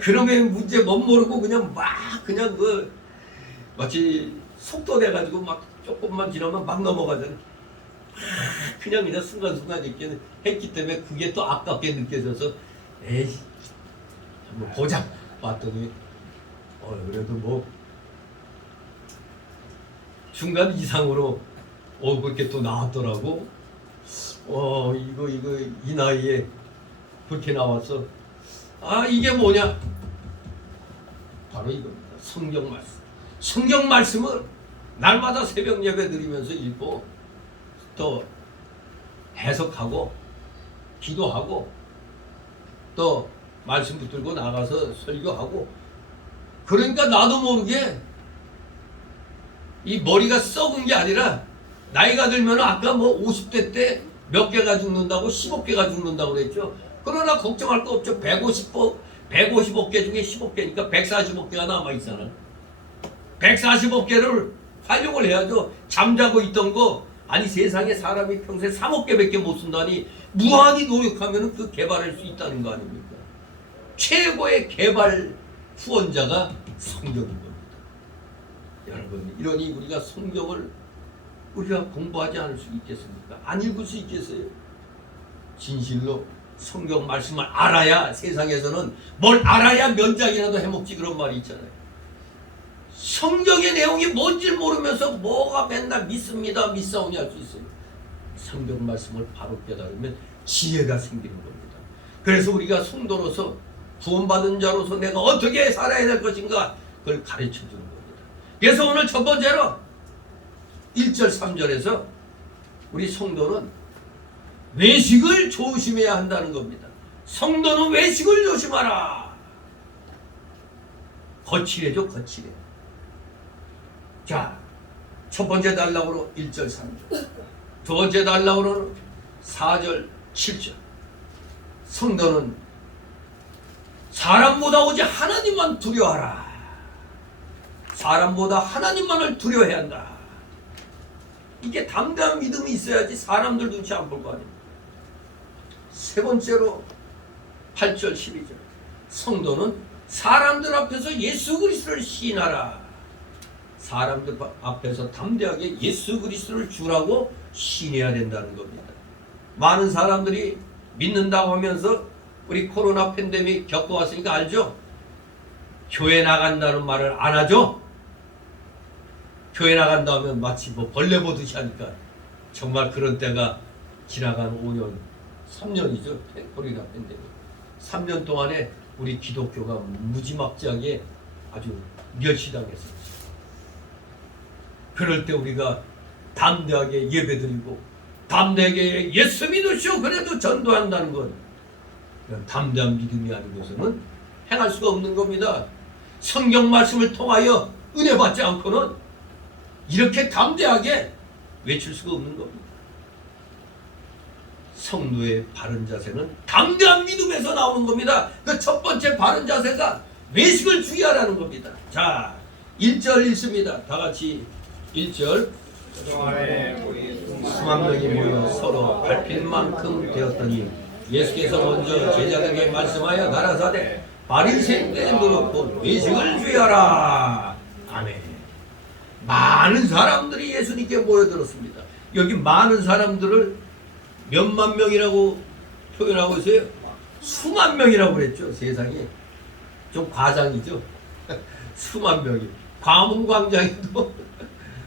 그러면 문제 못 모르고 그냥 그냥 마치 속도 내가지고 막 조금만 지나면 막 넘어가잖아. 그냥 순간순간 이렇게 했기 때문에 그게 또 아깝게 느껴져서 에이 한번 보자 봤더니 그래도 뭐 중간 이상으로 그렇게 또 나왔더라고. 이거 이 나이에 그렇게 나왔어. 이게 뭐냐? 바로 이겁니다. 성경 말씀. 성경 말씀을 날마다 새벽 예배 드리면서 읽고 또 해석하고 기도하고 또 말씀 붙들고 나가서 설교하고. 그러니까 나도 모르게 이 머리가 썩은 게 아니라 나이가 들면 아까 뭐 50대 때 몇 개가 죽는다고 15개가 죽는다고 그랬죠. 그러나 걱정할 거 없죠. 155개 중에 15개니까 145개가 남아있잖아. 145개를 활용을 해야죠. 잠자고 있던 거 세상에 사람이 평생 3억 개밖에 못 쓴다니 무한히 노력하면 그 개발할 수 있다는 거 아닙니까? 최고의 개발 후원자가 성경인 겁니다. 여러분, 이러니 우리가 성경을 우리가 공부하지 않을 수 있겠습니까? 안 읽을 수 있겠어요? 진실로 성경 말씀을 알아야 세상에서는 뭘 알아야 면장이라도 해먹지 그런 말이 있잖아요. 성경의 내용이 뭔지 모르면서 뭐가 맨날 믿습니다 믿사오니 할 수 있어요. 성경 말씀을 바로 깨달으면 지혜가 생기는 겁니다. 그래서 우리가 성도로서 구원받은 자로서 내가 어떻게 살아야 될 것인가 그걸 가르쳐주는 겁니다. 그래서 오늘 첫 번째로 1절 3절에서 우리 성도는 외식을 조심해야 한다는 겁니다. 성도는 외식을 조심하라. 거칠해죠, 거칠해. 자, 첫 번째 단락으로 1절 3절, 두 번째 단락으로는 4절 7절. 성도는 사람보다 오직 하나님만 두려워하라. 사람보다 하나님만을 두려워해야 한다. 이게 담대한 믿음이 있어야지 사람들 눈치 안 볼 거 아닙니까? 세 번째로 8절 12절. 성도는 사람들 앞에서 예수 그리스도를 시인하라. 사람들 앞에서 담대하게 예수 그리스도를 주라고 시인해야 된다는 겁니다. 많은 사람들이 믿는다고 하면서 우리 코로나 팬데믹 겪어왔으니까 알죠? 교회 나간다는 말을 안 하죠? 교회 나간다 하면 마치 뭐 벌레 보듯이 하니까 정말 그런 때가 지나간 5년, 3년이죠. 코로나 팬데믹. 3년 동안에 우리 기독교가 무지막지하게 아주 멸시당했었죠. 그럴 때 우리가 담대하게 예배드리고 담대하게 예수 믿으시오 그래도 전도한다는 건 담대한 믿음이 아니고서는 행할 수가 없는 겁니다. 성경 말씀을 통하여 은혜 받지 않고는 이렇게 담대하게 외칠 수가 없는 겁니다. 성도의 바른 자세는 담대한 믿음에서 나오는 겁니다. 그 첫 번째 바른 자세가 외식을 주의하라는 겁니다. 자, 1절 읽습니다. 다 같이 1절. 수만 명이 모여 서로 밟힐 만큼 되었더니 예수께서 먼저 제자들에게 말씀하여 가라사대 바리새인들에 놓고 외식을 주의하라. 아멘. 많은 사람들이 예수님께 모여들었습니다. 여기 많은 사람들을 몇만 명이라고 표현하고 있어요. 수만 명이라고 그랬죠. 세상에 좀 과장이죠. 수만 명이 광화문광장에도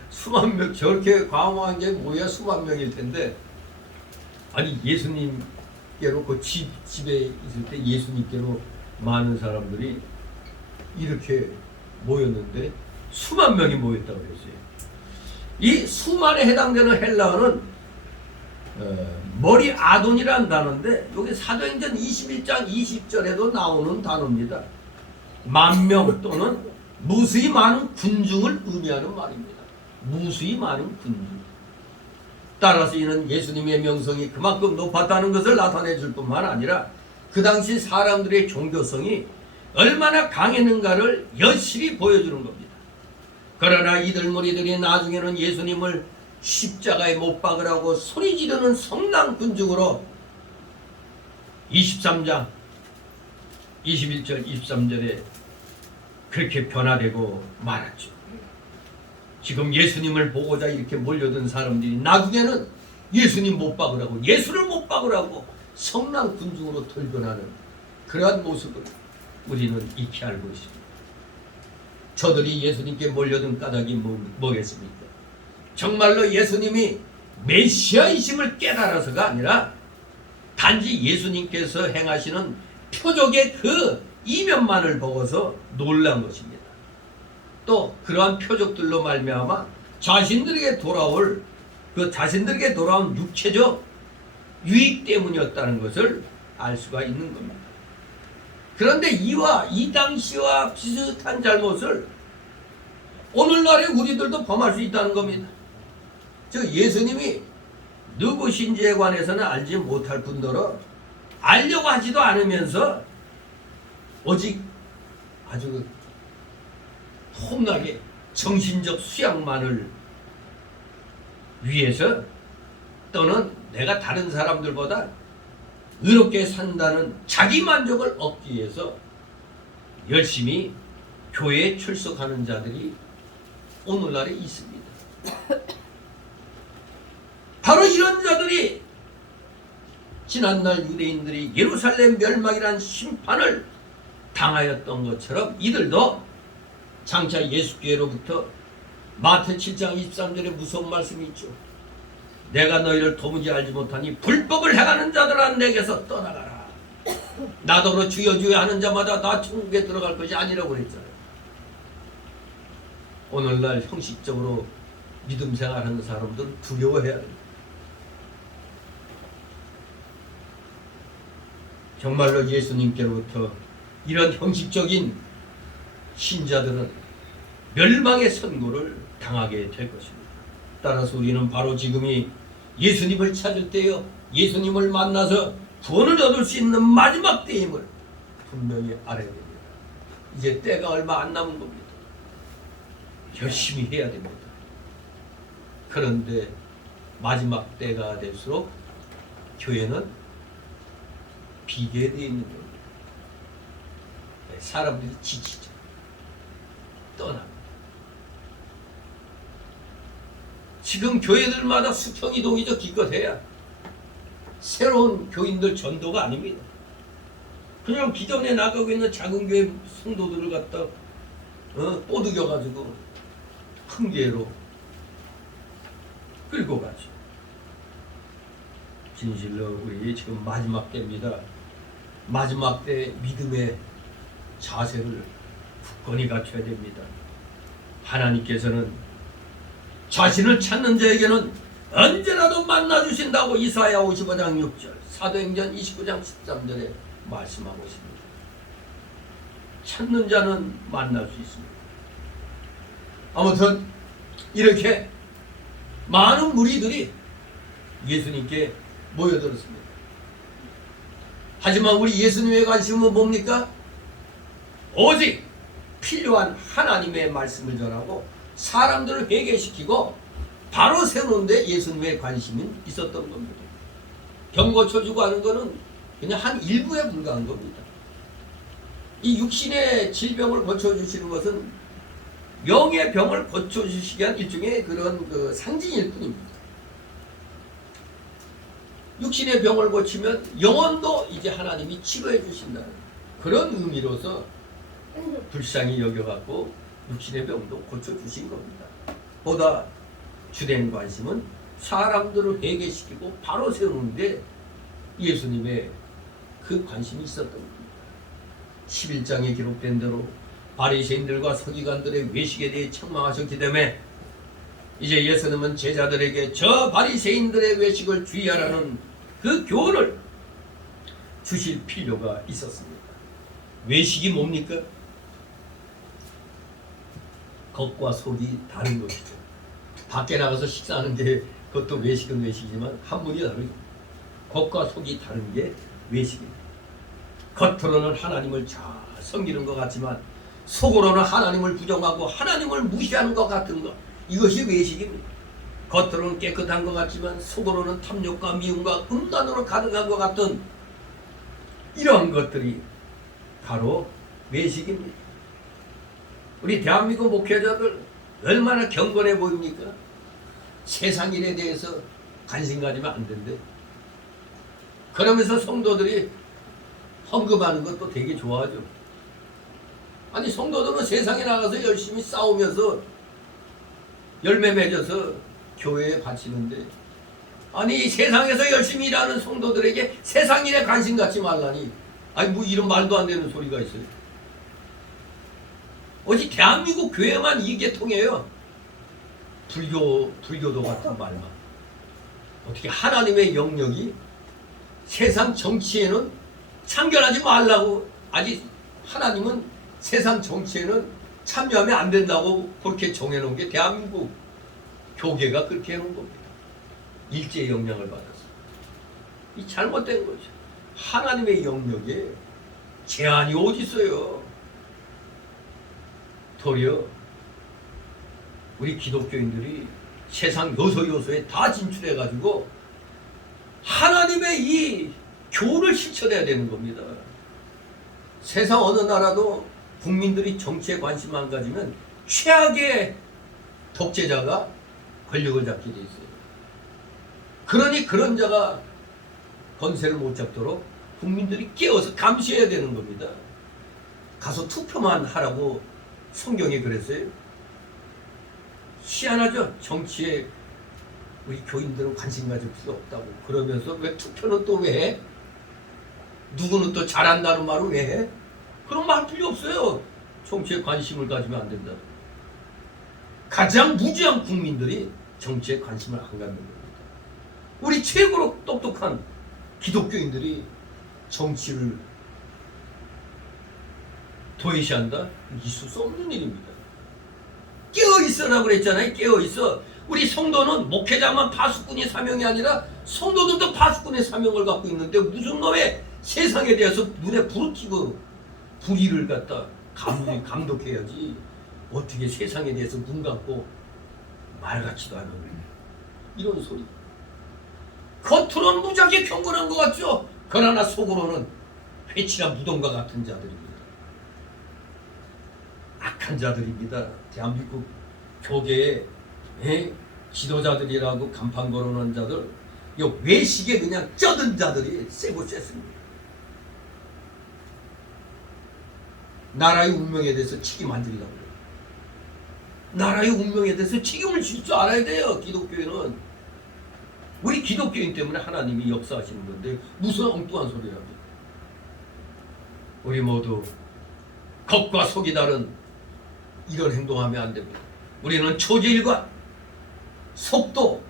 수만 명, 저렇게 광화문광장에 모여야 수만 명일 텐데, 아니 예수님께로 그 집에 있을 때 예수님께로 많은 사람들이 이렇게 모였는데 수만 명이 모였다고 그랬어요. 이 수만에 해당되는 헬라어는 머리 아돈이라는 단어인데 여기 사도행전 21장 20절에도 나오는 단어입니다. 만명 또는 무수히 많은 군중을 의미하는 말입니다. 무수히 많은 군중. 따라서 이는 예수님의 명성이 그만큼 높았다는 것을 나타내 줄 뿐만 아니라 그 당시 사람들의 종교성이 얼마나 강했는가를 여실히 보여주는 겁니다. 그러나 이들 무리들이 나중에는 예수님을 십자가에 못 박으라고 소리 지르는 성난 군중으로 23장 21절 23절에 그렇게 변화되고 말았죠. 지금 예수님을 보고자 이렇게 몰려든 사람들이 나중에는 예수님 못 박으라고, 예수를 못 박으라고 성난 군중으로 돌변하는 그러한 모습을 우리는 익히 알고 있습니다. 저들이 예수님께 몰려든 까닭이 뭐겠습니까? 정말로 예수님이 메시아이심을 깨달아서가 아니라 단지 예수님께서 행하시는 표적의 그 이면만을 보고서 놀란 것입니다. 또 그러한 표적들로 말미암아 자신들에게 돌아온 육체적 유익 때문이었다는 것을 알 수가 있는 겁니다. 그런데 이 당시와 비슷한 잘못을 오늘날의 우리들도 범할 수 있다는 겁니다. 즉 예수님이 누구신지에 관해서는 알지 못할 뿐더러 알려고 하지도 않으면서 오직 아주 험하게 정신적 수양만을 위해서 또는 내가 다른 사람들보다 의롭게 산다는 자기 만족을 얻기 위해서 열심히 교회에 출석하는 자들이 오늘날에 있습니다. 바로 이런 자들이 지난날 유대인들이 예루살렘 멸망이란 심판을 당하였던 것처럼 이들도 장차 예수께로부터 마태 7장 23절에 무서운 말씀이 있죠. 내가 너희를 도무지 알지 못하니 불법을 행하는 자들아 내게서 떠나가라. 나더러 주여 주여 하는 자마다 다 천국에 들어갈 것이 아니라고 그랬잖아요. 오늘날 형식적으로 믿음 생활하는 사람들은 두려워해야 됩니다. 정말로 예수님께로부터 이런 형식적인 신자들은 멸망의 선고를 당하게 될 것입니다. 따라서 우리는 바로 지금이 예수님을 찾을 때요, 예수님을 만나서 구원을 얻을 수 있는 마지막 때임을 분명히 알아야 됩니다. 이제 때가 얼마 안 남은 겁니다. 열심히 해야 됩니다. 그런데 마지막 때가 될수록 교회는 비계되어 있는 겁니다. 사람들이 지치죠. 떠납니다. 지금 교회들마다 수평이동이죠. 기껏해야 새로운 교인들 전도가 아닙니다. 그냥 기존에 나가고 있는 작은 교회 성도들을 갖다 뽀드겨가지고 큰 교회로 끌고 가죠. 진실로 우리 지금 마지막 때입니다. 마지막 때 믿음의 자세를 굳건히 갖춰야 됩니다. 하나님께서는 자신을 찾는 자에게는 언제라도 만나주신다고 이사야 55장 6절, 사도행전 29장 13절에 말씀하고 있습니다. 찾는 자는 만날 수 있습니다. 아무튼 이렇게 많은 무리들이 예수님께 모여들었습니다. 하지만 우리 예수님의 관심은 뭡니까? 오직 필요한 하나님의 말씀을 전하고 사람들을 회개시키고 바로 세우는 데 예수님의 관심이 있었던 겁니다. 병 고쳐주고 하는 것은 그냥 한 일부에 불과한 겁니다. 이 육신의 질병을 고쳐주시는 것은 영의 병을 고쳐주시기 위한 일종의 그런 그 상징일 뿐입니다. 육신의 병을 고치면 영혼도 이제 하나님이 치료해 주신다는 그런 의미로서 불쌍히 여겨갖고 육신의 병도 고쳐주신 겁니다. 보다 주된 관심은 사람들을 회개시키고 바로 세우는데 예수님의 그 관심이 있었던 겁니다. 11장에 기록된 대로 바리새인들과 서기관들의 외식에 대해 책망하셨기 때문에 이제 예수님은 제자들에게 저 바리새인들의 외식을 주의하라는 그 교훈을 주실 필요가 있었습니다. 외식이 뭡니까? 겉과 속이 다른 것이죠. 밖에 나가서 식사하는 게 그것도 외식은 외식이지만 한문이 다르죠. 겉과 속이 다른 게 외식입니다. 겉으로는 하나님을 잘 섬기는 것 같지만 속으로는 하나님을 부정하고 하나님을 무시하는 것 같은 것, 이것이 외식입니다. 겉으로는 깨끗한 것 같지만 속으로는 탐욕과 미움과 음란으로 가득한 것 같은 이런 것들이 바로 외식입니다. 우리 대한민국 목회자들 얼마나 경건해 보입니까? 세상 일에 대해서 관심 가지면 안 된대. 그러면서 성도들이 헌금하는 것도 되게 좋아하죠. 아니 성도들은 세상에 나가서 열심히 싸우면서 열매 맺어서 교회에 바치는데, 아니 세상에서 열심히 일하는 성도들에게 세상 일에 관심 갖지 말라니, 아니 뭐 이런 말도 안 되는 소리가 있어요. 어디 대한민국 교회만 이게 통해요. 불교도 같은 말만. 어떻게 하나님의 영역이 세상 정치에는 참견하지 말라고, 아직 하나님은 세상 정치에는 참여하면 안 된다고 그렇게 정해놓은 게 대한민국 교계가 그렇게 해놓은 겁니다. 일제의 영향을 받아서. 이 잘못된 거죠. 하나님의 영역에 제한이 어디 있어요. 도리어 우리 기독교인들이 세상 요소요소에 다 진출해가지고 하나님의 이 교훈을 실천해야 되는 겁니다. 세상 어느 나라도 국민들이 정치에 관심 안 가지면 최악의 독재자가 권력을 잡게 돼 있어요. 그러니 그런 자가 권세를 못 잡도록 국민들이 깨어서 감시해야 되는 겁니다. 가서 투표만 하라고 성경에 그랬어요. 희한하죠? 정치에 우리 교인들은 관심 가질 필요 없다고 그러면서 왜 투표는 또 왜 해? 누구는 또 잘한다는 말을 왜 해? 그런 말 할 필요 없어요. 정치에 관심을 가지면 안 된다. 가장 무지한 국민들이 정치에 관심을 안 갖는 겁니다. 우리 최고로 똑똑한 기독교인들이 정치를 도외시한다? 있을 수 없는 일입니다. 깨어있어라고 그랬잖아요. 깨어있어. 우리 성도는 목회자만 파수꾼의 사명이 아니라 성도들도 파수꾼의 사명을 갖고 있는데 무슨 놈의 세상에 대해서 눈에 불을 켜고 불의를 갖다 감독해야지. 어떻게 세상에 대해서 눈 감고 말 같지도 않은 이런 소리. 겉으로는 무지하게 경건한 것 같죠. 그러나 속으로는 회칠한 무덤과 같은 자들입니다. 악한 자들입니다. 대한민국 교계의 지도자들이라고 간판 걸어놓은 자들, 이 외식에 그냥 쩌든 자들이 세고 셌습니다. 나라의 운명에 대해서 책임 안 지려고 해요. 나라의 운명에 대해서 책임을 질 줄 알아야 돼요. 기독교인은 우리 기독교인 때문에 하나님이 역사하시는 건데 무슨 엉뚱한 소리라고. 우리 모두 겉과 속이 다른 이런 행동하면 안 됩니다. 우리는 초지일관, 속도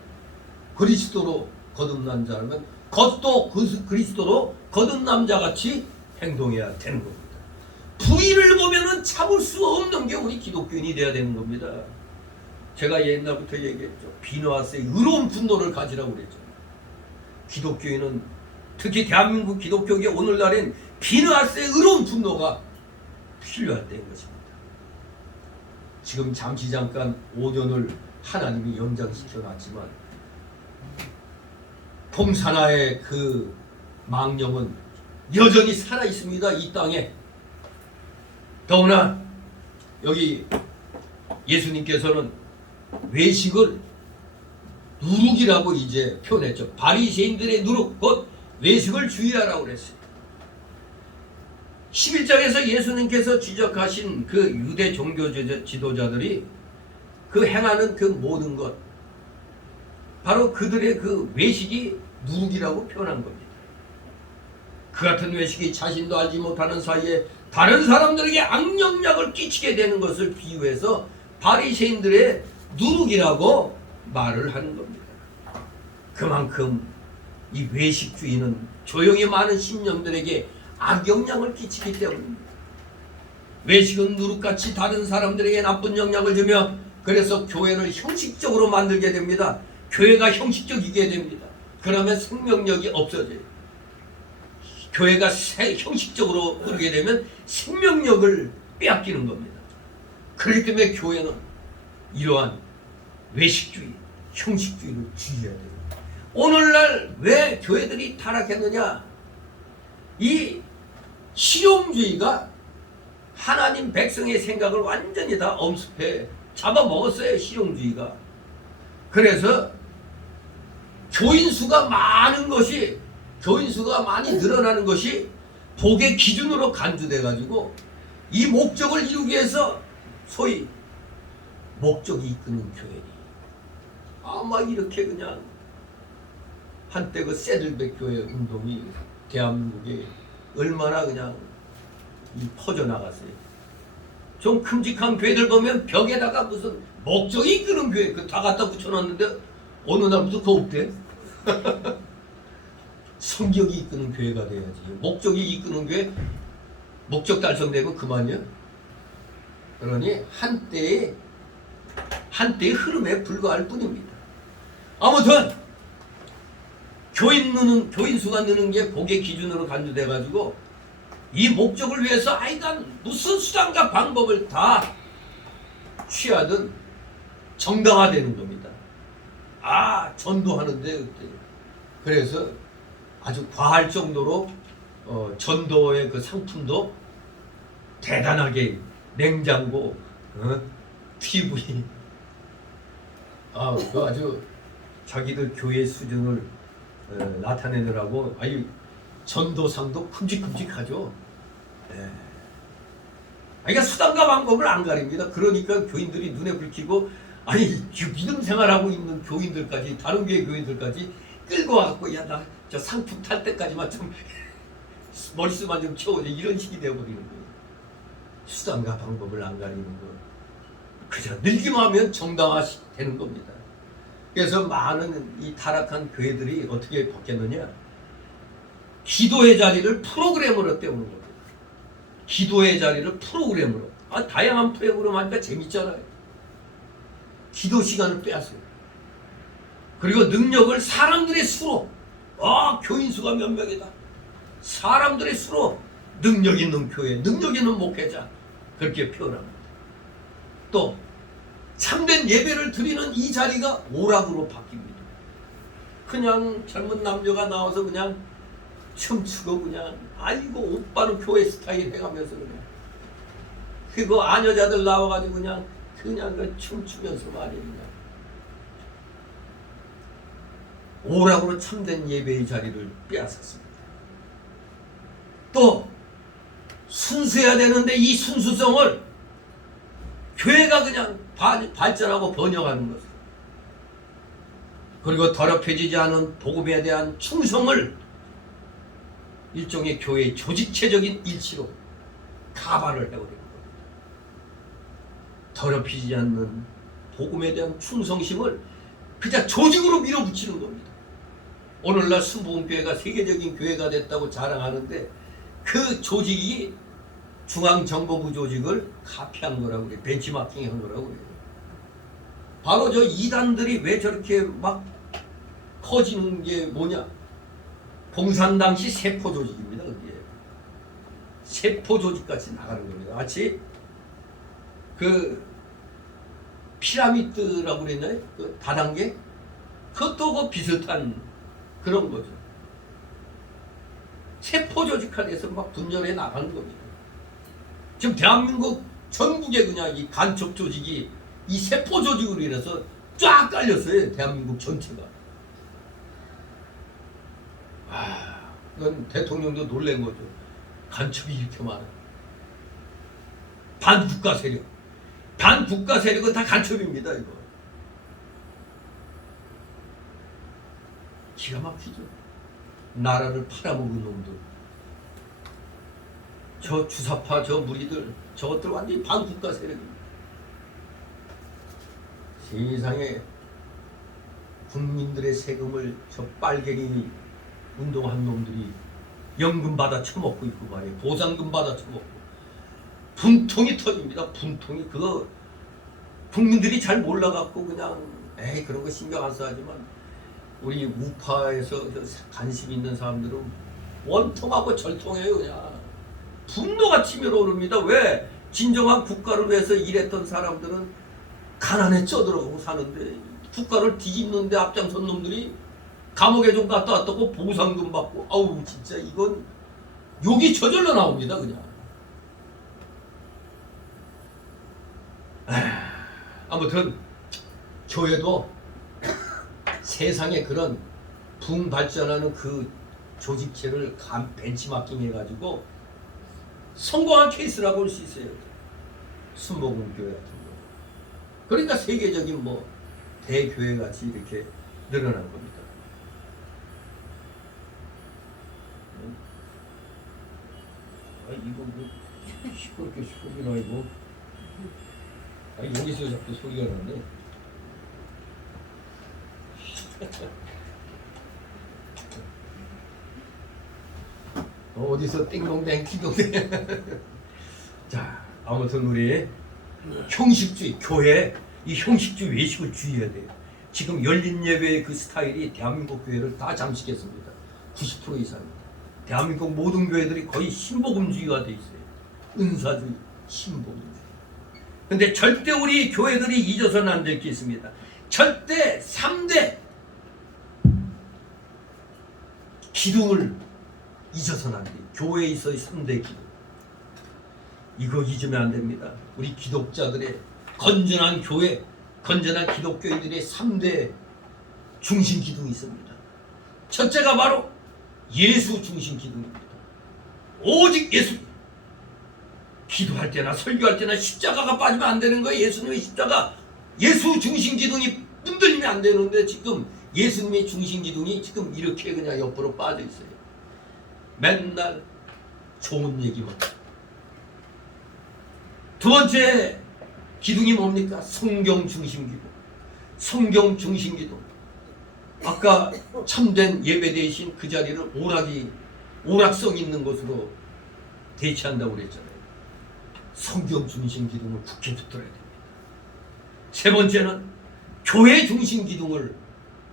그리스도로 거듭난 자라면 겉도 그리스도로 거듭난 자같이 행동해야 되는 겁니다. 부인을 보면은 참을 수 없는 게 우리 기독교인이 돼야 되는 겁니다. 제가 옛날부터 얘기했죠. 비누아스의 의로운 분노를 가지라고 그랬죠. 기독교인은 특히 대한민국 기독교계 오늘날엔 비누아스의 의로운 분노가 필요할 때인 것입니다. 지금 잠깐 5년을 하나님이 연장시켜 놨지만 봄사나의 그 망령은 여전히 살아 있습니다. 이 땅에. 더구나 여기 예수님께서는 외식을 누룩이라고 이제 표현했죠. 바리새인들의 누룩, 곧 외식을 주의하라고 그랬어요. 11장에서 예수님께서 지적하신 그 유대 종교 지도자들이 그 행하는 그 모든 것, 바로 그들의 그 외식이 누룩이라고 표현한 겁니다. 그 같은 외식이 자신도 알지 못하는 사이에 다른 사람들에게 악영향을 끼치게 되는 것을 비유해서 바리새인들의 누룩이라고 말을 하는 겁니다. 그만큼 이 외식주의는 조용히 많은 신령들에게 악영향을 끼치기 때문입니다. 외식은 누룩같이 다른 사람들에게 나쁜 영향을 주며 그래서 교회를 형식적으로 만들게 됩니다. 교회가 형식적이게 됩니다. 그러면 생명력이 없어져요. 교회가 형식적으로 흐르게 되면 생명력을 빼앗기는 겁니다. 그렇기 때문에 교회는 이러한 외식주의, 형식주의를 주의해야 됩니다. 오늘날 왜 교회들이 타락했느냐? 이 실용주의가 하나님 백성의 생각을 완전히 다 엄습해 잡아먹었어요. 실용주의가. 그래서 교인수가 많이 늘어나는 것이 복의 기준으로 간주돼 가지고 이 목적을 이루기 위해서 소위 목적이 이끄는 교회니 아마 이렇게 그냥 한때 그 새들백 교회 운동이 대한민국에 얼마나 그냥 퍼져나갔어요. 좀 큼직한 교회들 보면 벽에다가 무슨 목적이 이끄는 교회 그 다 갖다 붙여놨는데 어느 날부터 그거 없대. 성격이 이끄는 교회가 돼야지. 목적이 이끄는 교회 목적 달성되고 그만이야. 그러니 한때의 흐름에 불과할 뿐입니다. 아무튼 교인 수가 느는 게 복의 기준으로 간주돼 가지고 이 목적을 위해서 하여간 무슨 수단과 방법을 다 취하든 정당화되는 겁니다. 전도하는데 그때 그래서 아주 과할 정도로 전도의 그 상품도 대단하게 냉장고, TV, 그 아주 자기들 교회 수준을 나타내느라고 아유 전도상도 큼직큼직하죠. 그러니까 수단과 방법을 안 가립니다. 그러니까 교인들이 눈에 불키고 믿음 생활하고 있는 교인들까지 다른 교회 교인들까지 끌고 와갖고 야 나 저 상품 탈 때까지만 좀 머릿수만 좀 채워줘 이런 식이 되어버리는 거예요. 수단과 방법을 안 가리는 거. 그저 늘기만 하면 정당화되는 겁니다. 그래서 많은 이 타락한 교회들이 어떻게 바뀌었느냐? 기도의 자리를 프로그램으로 때우는 겁니다. 기도의 자리를 프로그램으로. 다양한 프로그램 하니까 재밌잖아요. 기도 시간을 빼앗어요. 그리고 능력을 사람들의 수로. 교인 수가 몇 명이다. 사람들의 수로 능력 있는 교회, 능력 있는 목회자 그렇게 표현합니다. 또 참된 예배를 드리는 이 자리가 오락으로 바뀝니다. 그냥 젊은 남녀가 나와서 그냥 춤추고 그냥 아이고 오빠는 교회 스타일 해가면서 그냥 그리고 아녀자들 나와가지고 그냥 그 춤추면서 말입니다. 오락으로 참된 예배의 자리를 빼앗았습니다. 또 순수해야 되는데 이 순수성을 교회가 그냥 발전하고 번영하는 것을 그리고 더럽혀지지 않은 복음에 대한 충성을 일종의 교회의 조직체적인 일치로 가발을 해버린 겁니다. 더럽히지 않는 복음에 대한 충성심을 그냥 조직으로 밀어붙이는 겁니다. 오늘날 순복음교회가 세계적인 교회가 됐다고 자랑하는데 그 조직이 중앙정보부 조직을 카피한 거라고 그래요. 벤치마킹한 거라고 그래요. 바로 저 이단들이 왜 저렇게 막 커지는 게 뭐냐? 공산당시 세포 조직입니다. 그게 세포 조직같이 나가는 겁니다. 마치 그 피라미드라고 그랬나요? 그 다단계? 그것도 그 비슷한 그런 거죠. 세포 조직화돼서 막 분열해 나가는 겁니다. 지금 대한민국 전국에 그냥 이 간첩 조직이 이 세포 조직으로 인해서 쫙 깔렸어요. 대한민국 전체가. 이건 대통령도 놀란 거죠. 간첩이 이렇게 많아. 반국가 세력. 반국가 세력은 다 간첩입니다. 이거. 기가 막히죠. 나라를 팔아먹은 놈들. 저 주사파 저 무리들 저것들 완전히 반국가 세력입니다. 세상에 국민들의 세금을 저 빨갱이 운동한 놈들이 연금 받아 처먹고 있고 말이에요. 보상금 받아 처먹고 분통이 터집니다. 분통이 그거 국민들이 잘 몰라갖고 그냥 에이 그런 거 신경 안 써하지만 우리 우파에서 관심 있는 사람들은 원통하고 절통해요. 그냥 분노가 치밀어 오릅니다. 왜? 진정한 국가를 위해서 일했던 사람들은 가난에 쪄들어가고 사는데 국가를 뒤집는데 앞장선 놈들이 감옥에 좀 갔다 왔다고 보상금 받고 아우 진짜 이건 욕이 저절로 나옵니다. 그냥 아무튼 교회도 세상에 그런 붕 발전하는 그 조직체를 벤치마킹 해가지고 성공한 케이스라고 볼 수 있어요. 순복음교회 같은 거. 그러니까 세계적인 뭐 대교회 같이 이렇게 늘어난 겁니다. 이거 뭐 시끄럽게 소리나 이거. 여기서 자꾸 소리가 나네. 어디서 띵동댕 기동댕. 자, 아무튼 우리 형식주의 교회 이 형식주의 외식을 주의해야 돼요. 지금 열린 예배의 그 스타일이 대한민국 교회를 다 잠식했습니다. 90% 이상입니다. 대한민국 모든 교회들이 거의 신복음주의가 돼 있어요. 은사주의, 신복음주의. 근데 절대 우리 교회들이 잊어서는 안 될 게 있습니다. 절대 3대 기둥을 잊어서는 안 돼요. 교회에 있어의 3대 기둥. 이거 잊으면 안 됩니다. 우리 기독자들의 건전한 교회, 건전한 기독교인들의 3대 중심 기둥이 있습니다. 첫째가 바로 예수 중심 기둥입니다. 오직 예수. 기도할 때나 설교할 때나 십자가가 빠지면 안 되는 거예요. 예수님의 십자가. 예수 중심 기둥이 흔들리면 안 되는데 지금 예수님의 중심 기둥이 지금 이렇게 그냥 옆으로 빠져 있어요. 맨날 좋은 얘기만. 두 번째 기둥이 뭡니까? 성경 중심 기둥. 성경 중심 기둥. 아까 참된 예배 대신 그 자리를 오락성 있는 것으로 대체한다고 그랬잖아요. 성경 중심 기둥을 굳게 붙들어야 됩니다. 세 번째는 교회 중심 기둥을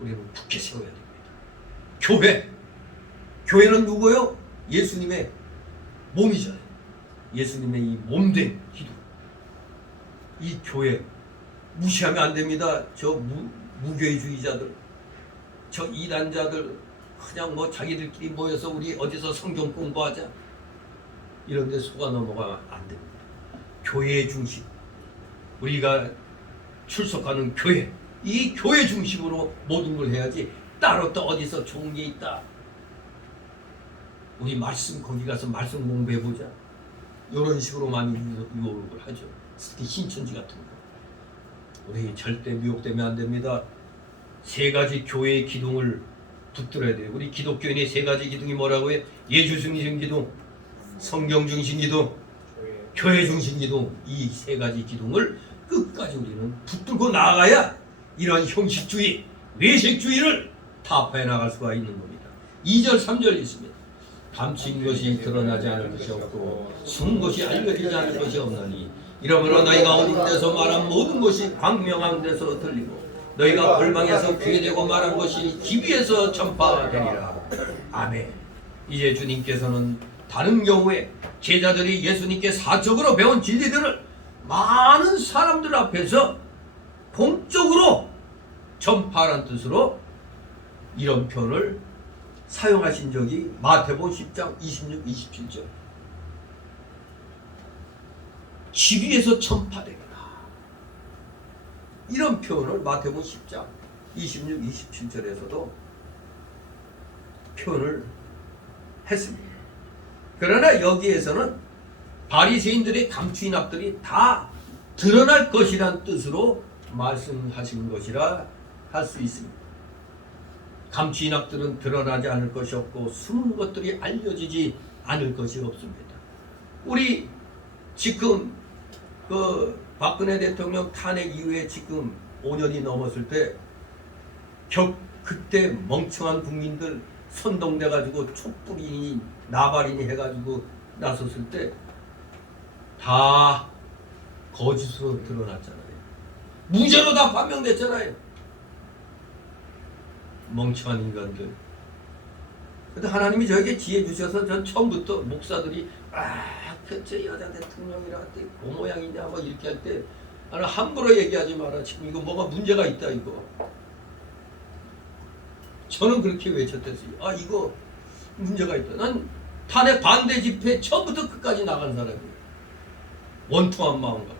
우리는 굳게 세워야 됩니다. 교회는 누구요? 예수님의 몸이잖아요. 예수님의 이 몸된 기둥. 이 교회 무시하면 안 됩니다. 저 무교회주의자들, 저 이단자들 그냥 뭐 자기들끼리 모여서 우리 어디서 성경 공부하자 이런 데 속아 넘어가면 안 됩니다. 교회의 중심, 우리가 출석하는 교회, 이 교회 중심으로 모든 걸 해야지 따로 또 어디서 좋은 게 있다, 우리 말씀 거기 가서 말씀 공부해보자 이런 식으로 많이 유혹을 하죠. 특히 신천지 같은 거. 우리 절대 미혹되면 안 됩니다. 세 가지 교회의 기둥을 붙들어야 돼요. 우리 기독교인의 세 가지 기둥이 뭐라고요? 예수 중심 기둥, 성경 중심 기둥, 교회 중심 기둥. 이 세 가지 기둥을 끝까지 우리는 붙들고 나아가야 이러한 형식주의, 외식주의를 타파해 나갈 수가 있는 겁니다. 2절 3절 있습니다. 감춘 것이 드러나지 않을 것이 없고 숨은 것이 알려지지 않을 것이 없나니 이러므로 너희가 어두운 데서 말한 모든 것이 광명한 데서 들리고 너희가 골방에서 귀에 대고 말한 것이 기비에서 전파되리라. 아멘. 이제 주님께서는 다른 경우에 제자들이 예수님께 사적으로 배운 진리들을 많은 사람들 앞에서 공적으로 전파하라는 뜻으로 이런 표현을 사용하신 적이 마태복음 10장 26, 27절. 지위에서 전파되리라. 이런 표현을 마태복음 10장 26, 27절에서도 표현을 했습니다. 그러나 여기에서는 바리새인들의 감추인 악들이 다 드러날 것이란 뜻으로 말씀하신 것이라 할 수 있습니다. 감추인 악들은 드러나지 않을 것이 없고 숨은 것들이 알려지지 않을 것이 없습니다. 우리 지금 그 박근혜 대통령 탄핵 이후에 지금 5년이 넘었을 때 그때 멍청한 국민들 선동돼 가지고 촛불이니 나발이니 해가지고 나섰을 때 다 거짓으로 드러났잖아요. 무죄로 다 판명됐잖아요. 멍청한 인간들. 근데 하나님이 저에게 지혜 주셔서 전 처음부터 목사들이 저 여자 대통령이라 그 모양이냐 뭐 이렇게 할 때 나는 함부로 얘기하지 마라. 지금 이거 뭐가 문제가 있다 이거. 저는 그렇게 외쳤댔어요. 이거 문제가 있다. 난 탄핵 반대 집회 처음부터 끝까지 나간 사람이에요. 원통한 마음 갖고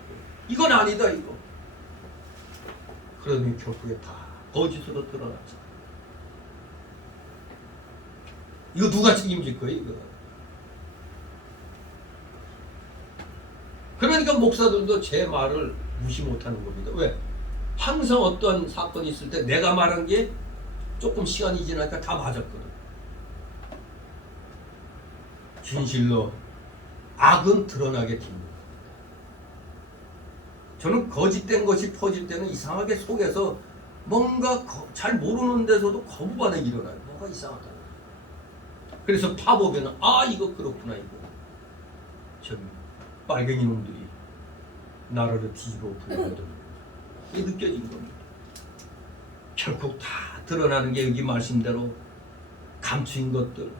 이건 아니다 이거. 그러더니 결국에 다 거짓으로 드러났죠. 이거 누가 책임질 거예요 이거. 그러니까 목사들도 제 말을 무시 못하는 겁니다. 왜? 항상 어떤 사건이 있을 때 내가 말한 게 조금 시간이 지나니까 다 맞았거든. 진실로 악은 드러나게 됩니다. 저는 거짓된 것이 퍼질 때는 이상하게 속에서 뭔가 잘 모르는 데서도 거부 반응이 일어나요. 뭔가 이상하다. 그래서 파보면 이거 그렇구나 이거. 저 빨갱이 놈들이 나라를 뒤집어 엎으려거든. 이게 느껴진 겁니다. 결국 다 드러나는 게 여기 말씀대로 감추인 것들,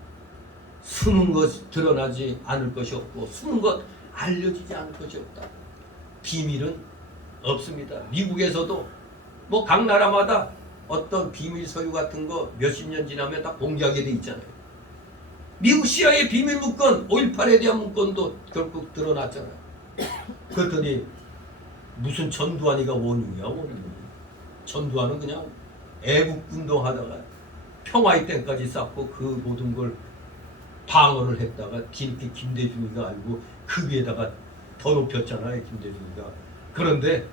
숨은 것 드러나지 않을 것이 없고 숨은 것 알려지지 않을 것이 없다. 비밀은 없습니다. 미국에서도 뭐 각 나라마다 어떤 비밀 서류 같은 거 몇십 년 지나면 다 공개하게 돼 있잖아요. 미국 CIA 비밀 문건 5.18에 대한 문건도 결국 드러났잖아요. 그랬더니 무슨 전두환이가 원흉이야 원흉이. 전두환은 그냥 애국운동하다가 평화의 땡까지 쌓고 그 모든 걸 방어를 했다가 뒤늦게 김대중이가 알고 그 위에다가 더 높였잖아요 김대중이가. 그런데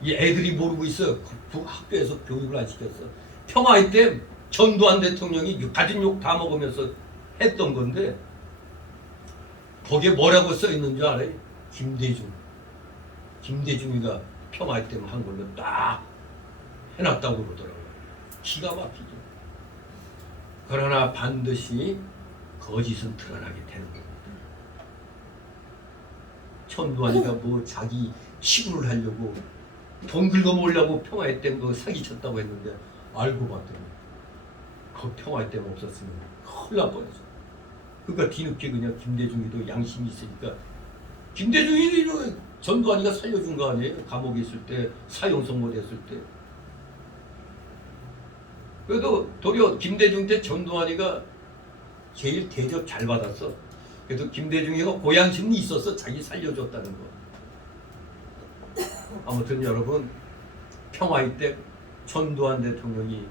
이 애들이 모르고 있어. 그 학교에서 교육을 안 시켰어. 평화의 때 전두환 대통령이 가진 욕 다 먹으면서 했던 건데 거기에 뭐라고 써 있는 줄 알아요? 김대중이가 평화의 때 한 걸로 딱 해놨다고 그러더라고요. 기가 막히죠. 그러나 반드시 거짓은 드러나게 되는 겁니다. 전두환이가 뭐 자기 시군을 하려고 돈 긁어모으려고 평화의 댐 그 사기쳤다고 했는데 알고 봤더니 그 평화의 댐 없었으면 큰일 날 뻔했어. 그러니까 뒤늦게 그냥 김대중이도 양심이 있으니까 김대중이 전두환이가 살려준 거 아니에요? 감옥에 있을 때 사형선고 됐을 때. 그래도 도리어 김대중 때 전두환이가 제일 대접 잘 받았어. 그래도 김대중이가 고향심이 있어서 자기 살려줬다는 거. 아무튼 여러분 평화의 때 전두환 대통령이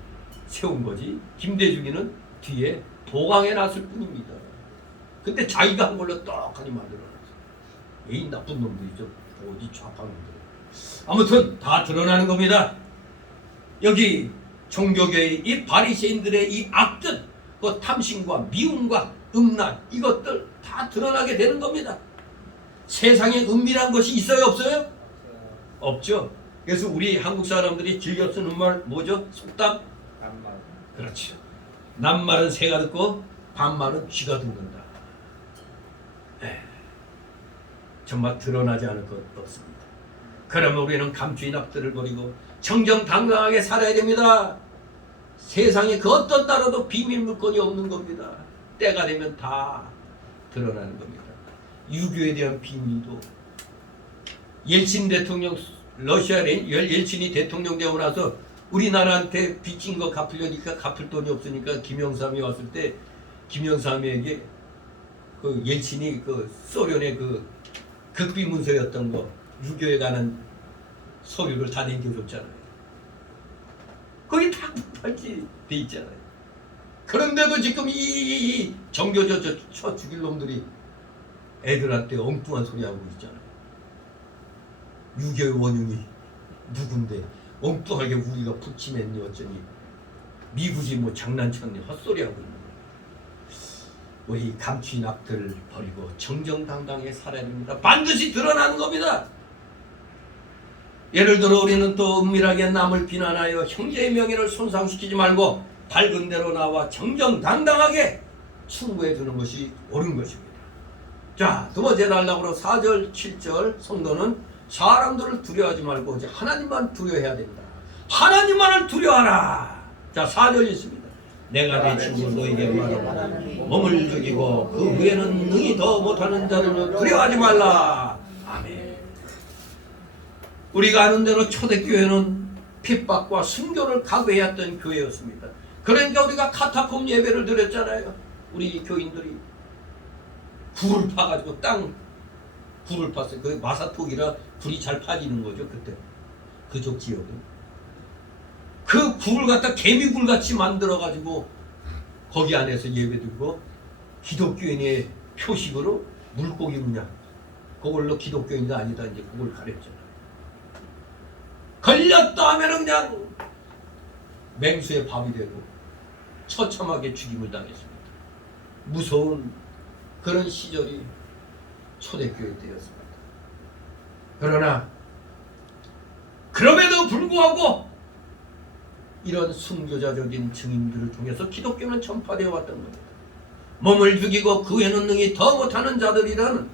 세운 거지 김대중이는 뒤에 보강해 놨을 뿐입니다. 근데 자기가 한 걸로 떡하니 만들어놨어. 이 나쁜 놈들이죠. 어디 좌파 놈들. 아무튼 다 드러나는 겁니다. 여기 종교계의 이 바리새인들의 이 악뜻, 그 탐심과 미움과 음란, 이것들 다 드러나게 되는 겁니다. 세상에 은밀한 것이 있어요, 없어요? 없죠. 그래서 우리 한국 사람들이 즐겨 쓰는 말 뭐죠? 속담? 그렇죠. 낱말은 새가 듣고 반말은 쥐가 듣는다. 정말 드러나지 않을 것 없습니다. 그러면 우리는 감추인 악들을 버리고 정정당당하게 살아야 됩니다. 세상에 그 어떤 나라도 비밀 물건이 없는 겁니다. 때가 되면 다 드러나는 겁니다. 유교에 대한 비밀도 옐친 대통령, 러시아 옐친이 대통령 되고 나서 우리나라한테 빚진 거 갚으려니까 갚을 돈이 없으니까 김영삼이 왔을 때 김영삼에게 그 옐친이 그 소련의 그 극비 문서였던 거 유교에 관한 서류를 다 남겨줬잖아요. 거기 다 발찌 돼 있잖아요. 그런데도 지금 이 정교조 쳐 죽일 놈들이 애들한테 엉뚱한 소리 하고 있잖아요. 유교의 원흉이 누군데 엉뚱하게 우리가 붙이맨니 어쩌니 미국이 뭐 장난쳤니 헛소리 하고 있는 거예요. 우리 감추인 악들을 버리고 정정당당하게 살아야 됩니다. 반드시 드러나는 겁니다. 예를 들어 우리는 또 은밀하게 남을 비난하여 형제의 명예를 손상시키지 말고 밝은 대로 나와 정정당당하게 충고해 주는 것이 옳은 것입니다. 자, 두 번째 단락으로 4절, 7절 성도는 사람들을 두려워하지 말고 이제 하나님만 두려워해야 된다. 하나님만을 두려워하라. 자, 4절 있습니다. 내가 내 친구 너에게 말하노라. 몸을 죽이고 그 후에는 능히 더 못하는 자를 두려워하지 말라. 아멘. 우리가 아는 대로 초대교회는 핍박과 순교를 각오해왔던 교회였습니다. 그러니까 우리가 카타콤 예배를 드렸잖아요. 우리 교인들이 굴을 파가지고 땅 굴을 팠어요. 그 마사토기라 굴이 잘 파지는 거죠. 그때 그쪽 지역은 그 굴을 갖다 개미굴 같이 만들어 가지고 거기 안에서 예배드리고 기독교인의 표식으로 물고기 문양 그걸로 기독교인도 아니다 이제 그걸 가렸잖아요. 걸렸다 하면은 그냥 맹수의 밥이 되고 처참하게 죽임을 당했습니다. 무서운 그런 시절이 초대교회 때였습니다. 그러나 그럼에도 불구하고 이런 순교자적인 증인들을 통해서 기독교는 전파되어 왔던 겁니다. 몸을 죽이고 그 후에는 능히 더 못하는 자들이라는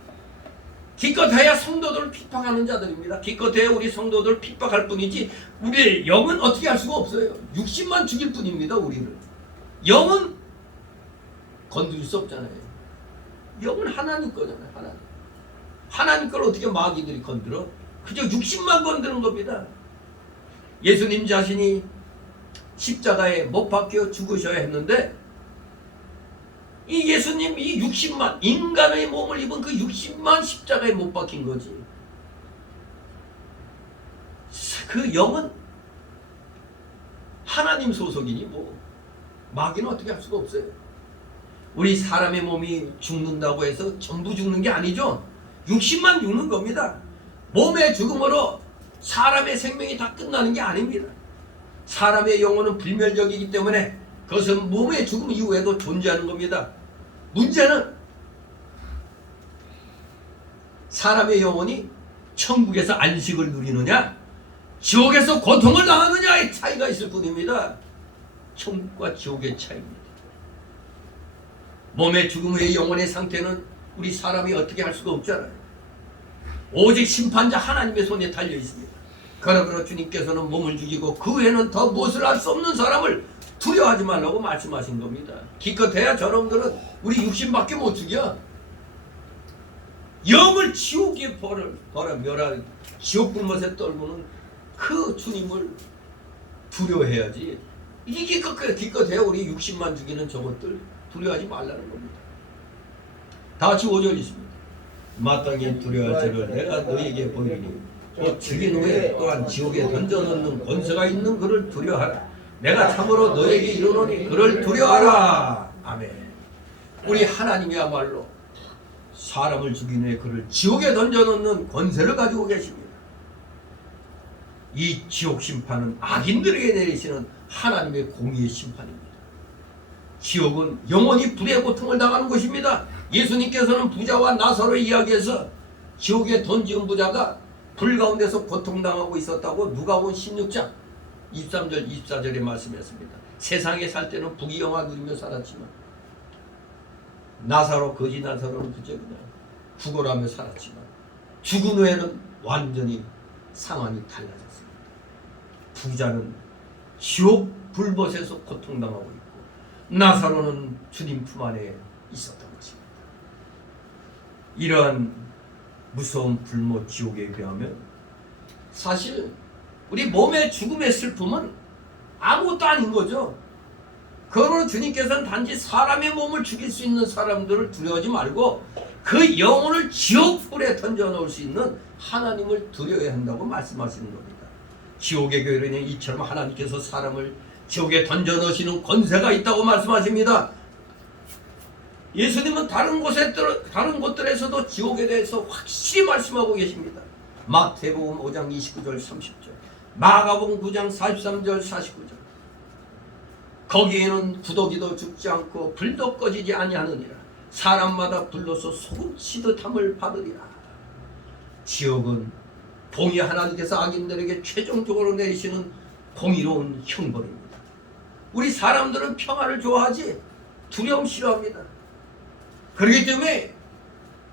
기껏해야 성도들을 핍박하는 자들입니다. 기껏해야 우리 성도들을 핍박할 뿐이지 우리의 영은 어떻게 할 수가 없어요. 60만 죽일 뿐입니다. 우리를 영은 건드릴 수 없잖아요. 영은 하나님 거잖아요. 하나님 걸 어떻게 마귀들이 건드려? 그저 60만 건드는 겁니다. 예수님 자신이 십자가에 못 박혀 죽으셔야 했는데 이 예수님 이 60만 인간의 몸을 입은 그 60만 십자가에 못 박힌 거지. 그 영은 하나님 소속이니 뭐 마귀는 어떻게 할 수가 없어요. 우리 사람의 몸이 죽는다고 해서 전부 죽는 게 아니죠. 60만 죽는 겁니다. 몸의 죽음으로 사람의 생명이 다 끝나는 게 아닙니다. 사람의 영혼은 불멸적이기 때문에 그것은 몸의 죽음 이후에도 존재하는 겁니다. 문제는 사람의 영혼이 천국에서 안식을 누리느냐 지옥에서 고통을 당하느냐의 차이가 있을 뿐입니다. 천국과 지옥의 차이입니다. 몸의 죽음 후의 영혼의 상태는 우리 사람이 어떻게 할 수가 없잖아요. 오직 심판자 하나님의 손에 달려 있습니다. 그러므로 주님께서는 몸을 죽이고 그 후에는 더 무엇을 할 수 없는 사람을 두려워하지 말라고 말씀하신 겁니다. 기껏해야 저놈들은 우리 육신밖에 못 죽여. 영을 지옥에 벌어 멸할 지옥 불못에 떨구는 그 주님을 두려워해야지. 이게 기껏해야 우리 60만 죽이는 저것들 두려워하지 말라는 겁니다. 다 같이 5절 있습니다. 마땅히 두려워할 자를 내가 너에게 보이니 또 죽인 후에 또한 지옥에 던져넣는 권세가 있는 그를 두려워하라. 내가 참으로 너에게 이르노니 그를 두려워하라. 아멘. 우리 하나님이야말로 사람을 죽인 후에 그를 지옥에 던져넣는 권세를 가지고 계십니다. 이 지옥 심판은 악인들에게 내리시는 하나님의 공의의 심판입니다. 지옥은 영원히 불의 고통을 당하는 곳입니다. 예수님께서는 부자와 나사로의 이야기에서 지옥에 던지은 부자가 불 가운데서 고통당하고 있었다고 누가복음 16장 23절 24절에 말씀했습니다. 세상에 살 때는 부귀영화 누리며 살았지만 나사로 거지 나사로는 그저 그냥 죽어라며 살았지만 죽은 후에는 완전히 상황이 달라졌습니다. 부자는 지옥 불못에서 고통당하고 있고 나사로는 주님 품 안에 있었던 것입니다. 이러한 무서운 불못 지옥에 비하면 사실 우리 몸의 죽음의 슬픔은 아무것도 아닌 거죠. 그러므로 주님께서는 단지 사람의 몸을 죽일 수 있는 사람들을 두려워하지 말고 그 영혼을 지옥불에 던져놓을 수 있는 하나님을 두려워야 한다고 말씀하시는 겁니다. 지옥의 교회는 이처럼 하나님께서 사람을 지옥에 던져놓으시는 권세가 있다고 말씀하십니다. 예수님은 다른 곳들에서도 지옥에 대해서 확실히 말씀하고 계십니다. 마태복음 5장 29절 30절, 마가복음 9장 43절 49절. 거기에는 구더기도 죽지 않고 불도 꺼지지 아니하느니라. 사람마다 불로서 소금치듯 함을 받으리라. 지옥은 공의 하나님께서 악인들에게 최종적으로 내리시는 공의로운 형벌입니다. 우리 사람들은 평화를 좋아하지 두려움 싫어합니다. 그렇기 때문에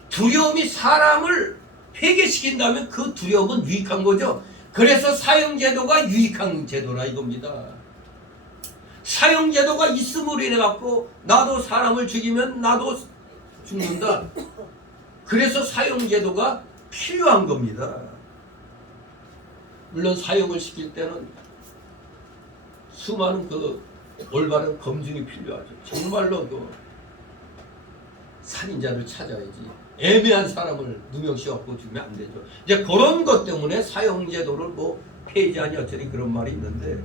두려움이 사람을 회개시킨다면 그 두려움은 유익한 거죠. 그래서 사형제도가 유익한 제도라 이겁니다. 사형제도가 있음으로 인해 갖고 나도 사람을 죽이면 나도 죽는다. 그래서 사형제도가 필요한 겁니다. 물론 사형을 시킬 때는 수많은 그 올바른 검증이 필요하죠. 정말로 그 살인자를 찾아야지 애매한 사람을 누명씌워갖고 죽이면 안 되죠. 이제 그런 것 때문에 사형제도를 뭐 폐지하니 어쩌니 그런 말이 있는데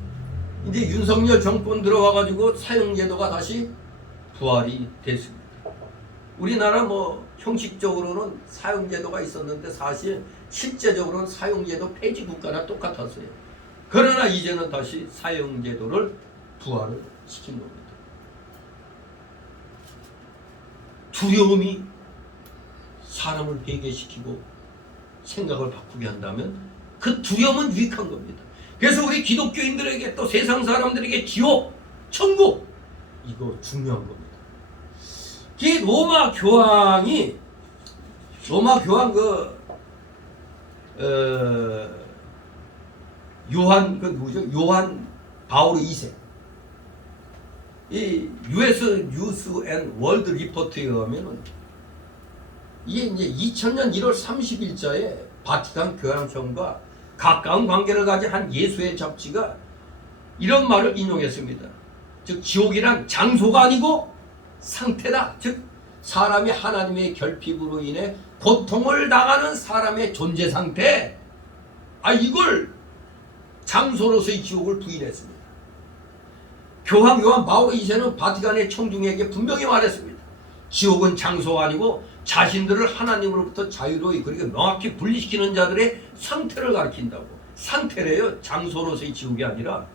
이제 윤석열 정권 들어와가지고 사형제도가 다시 부활이 됐습니다. 우리나라 뭐 형식적으로는 사형제도가 있었는데 사실 실제적으로는 사형제도 폐지 국가나 똑같았어요. 그러나 이제는 다시 사형제도를 부활을 시킨 겁니다. 두려움이 사람을 회개시키고 생각을 바꾸게 한다면 그 두려움은 유익한 겁니다. 그래서 우리 기독교인들에게 또 세상 사람들에게 지옥, 천국 이거 중요한 겁니다. 이 로마 교황 요한 그 누구죠? 요한 바울 2세. 이 US 뉴스 앤 월드 리포트에 의하면은 이게 이제 2000년 1월 30일자에 바티칸 교황청과 가까운 관계를 가진 한 예수의 잡지가 이런 말을 인용했습니다. 즉 지옥이란 장소가 아니고 상태다. 즉 사람이 하나님의 결핍으로 인해 고통을 당하는 사람의 존재 상태. 이걸 장소로서의 지옥을 부인했습니다. 교황 요한 바울 2세는 바티칸의 청중에게 분명히 말했습니다. 지옥은 장소가 아니고 자신들을 하나님으로부터 자유로이 그리고 명확히 분리시키는 자들의 상태를 가리킨다고. 상태래요. 장소로서의 지옥이 아니라.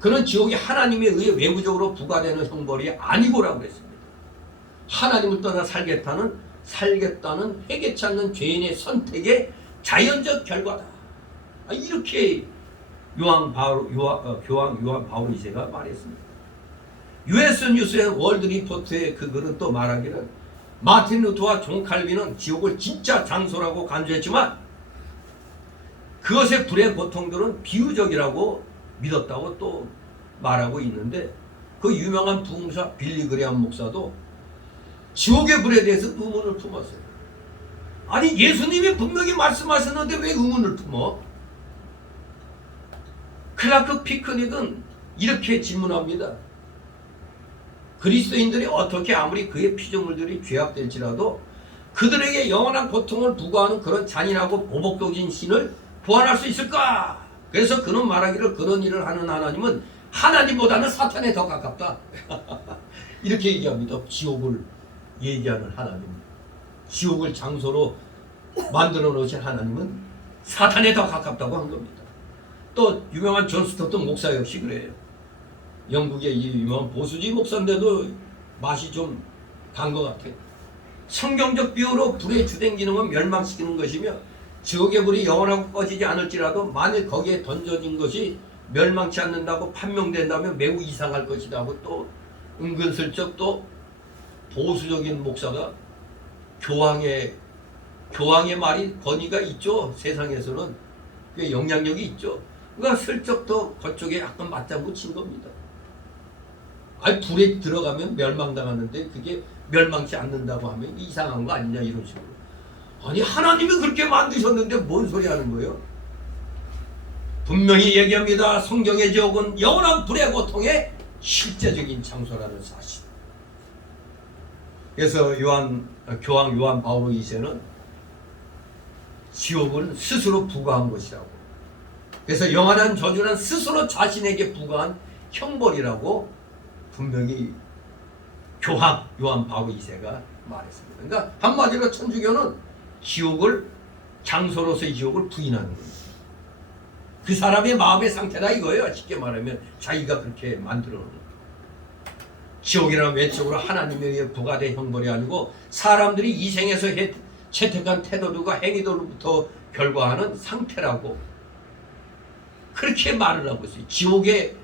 그는 지옥이 하나님에 의해 외부적으로 부과되는 형벌이 아니고라고 그랬습니다. 하나님을 떠나 살겠다는 회개치 않는 죄인의 선택의 자연적 결과다. 이렇게 교황 요한 바울 2세가 말했습니다. US 뉴스 앤 월드 리포트의 그 글은 또 말하기를 마틴 루터와 존 칼빈은 지옥을 진짜 장소라고 간주했지만 그것의 불의 고통들은 비유적이라고 믿었다고 또 말하고 있는데 그 유명한 부흥사 빌리 그레함 목사도 지옥의 불에 대해서 의문을 품었어요. 아니 예수님이 분명히 말씀하셨는데 왜 의문을 품어? 클라크 피크닉은 이렇게 질문합니다. 그리스도인들이 어떻게 아무리 그의 피조물들이 죄악될지라도 그들에게 영원한 고통을 부과하는 그런 잔인하고 보복적인 신을 보완할 수 있을까? 그래서 그는 말하기를 그런 일을 하는 하나님은 하나님보다는 사탄에 더 가깝다. 이렇게 얘기합니다. 지옥을 얘기하는 하나님. 지옥을 장소로 만들어 놓으신 하나님은 사탄에 더 가깝다고 한 겁니다. 또 유명한 존 스토튼 목사 역시 그래요. 영국의 이 유명한 보수주의 목사인데도 맛이 좀 간 것 같아요. 성경적 비유로 불의 주된 기능은 멸망시키는 것이며 지옥의 불이 영원하고 꺼지지 않을지라도 만일 거기에 던져진 것이 멸망치 않는다고 판명된다면 매우 이상할 것이다 하고 또 은근슬쩍 또 보수적인 목사가 교황의 말이 권위가 있죠. 세상에서는 그게 영향력이 있죠. 그러니까 슬쩍 더 그쪽에 약간 맞장구 친 겁니다. 아니 불에 들어가면 멸망당하는데 그게 멸망치 않는다고 하면 이상한 거 아니냐 이런 식으로. 아니 하나님이 그렇게 만드셨는데 뭔 소리 하는 거예요? 분명히 얘기합니다. 성경의 지옥은 영원한 불의 고통의 실제적인 장소라는 사실. 그래서 교황 요한 바오로 2세는 지옥은 스스로 부과한 것이라고. 그래서 영원한 저주는 스스로 자신에게 부과한 형벌이라고 분명히 교황 요한 바오로 2세가 말했습니다. 그러니까 한마디로 천주교는 지옥을 장소로서의 지옥을 부인하는 겁니다. 그 사람의 마음의 상태다 이거예요. 쉽게 말하면 자기가 그렇게 만들어 놓은 거예요. 지옥이라는 외적으로 하나님에 의해 부과된 형벌이 아니고 사람들이 이 생에서 채택한 태도들과 행위들로부터 결과하는 상태라고 그렇게 말을 하고 있어요. 지옥의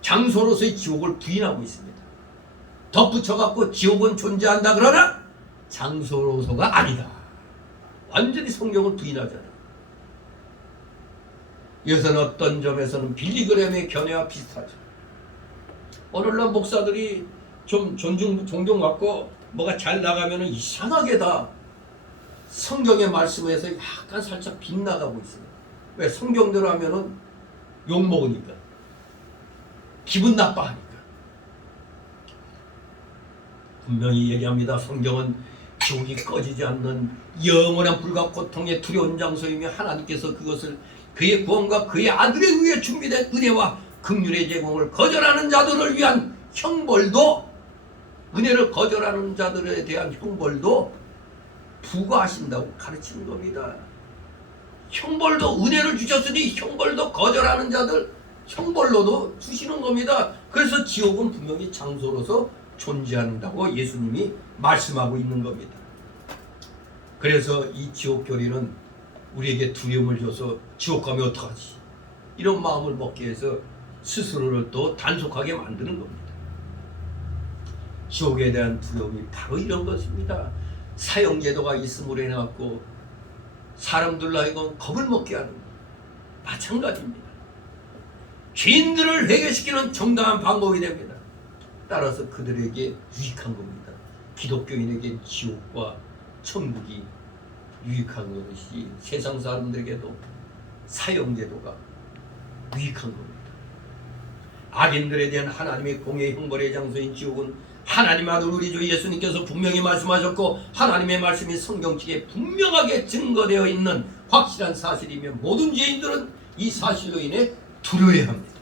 장소로서의 지옥을 부인하고 있습니다. 덧붙여갖고 지옥은 존재한다 그러나 장소로서가 아니다. 완전히 성경을 부인하잖아요. 이것은 어떤 점에서는 빌리그램의 견해와 비슷하죠. 오늘날 목사들이 좀 종종 갖고 뭐가 잘 나가면 이상하게 다 성경의 말씀에서 약간 살짝 빗나가고 있어요. 왜? 성경대로 하면은 욕먹으니까. 기분 나빠하니까. 분명히 얘기합니다. 성경은 지옥이 꺼지지 않는 영원한 불과 고통의 두려운 장소이며 하나님께서 그것을 그의 구원과 그의 아들에 의해 준비된 은혜와 긍휼의 제공을 거절하는 자들을 위한 형벌도 은혜를 거절하는 자들에 대한 형벌도 부과하신다고 가르치는 겁니다. 형벌도 은혜를 주셨으니 형벌도 거절하는 자들 형벌로도 주시는 겁니다. 그래서 지옥은 분명히 장소로서 존재한다고 예수님이 말씀하고 있는 겁니다. 그래서 이 지옥 교리는 우리에게 두려움을 줘서 지옥 가면 어떡하지? 이런 마음을 먹게 해서 스스로를 또 단속하게 만드는 겁니다. 지옥에 대한 두려움이 바로 이런 것입니다. 사형제도가 있음으로 인해서 사람들로 하여금 겁을 먹게 하는 것 마찬가지입니다. 죄인들을 회개시키는 정당한 방법이 됩니다. 따라서 그들에게 유익한 겁니다. 기독교인에게 지옥과 천국이 유익한 것이 세상 사람들에게도 사형제도가 유익한 겁니다. 악인들에 대한 하나님의 공의 형벌의 장소인 지옥은 하나님 아들 우리 주 예수님께서 분명히 말씀하셨고 하나님의 말씀이 성경책에 분명하게 증거되어 있는 확실한 사실이며 모든 죄인들은 이 사실로 인해 두려워야 합니다.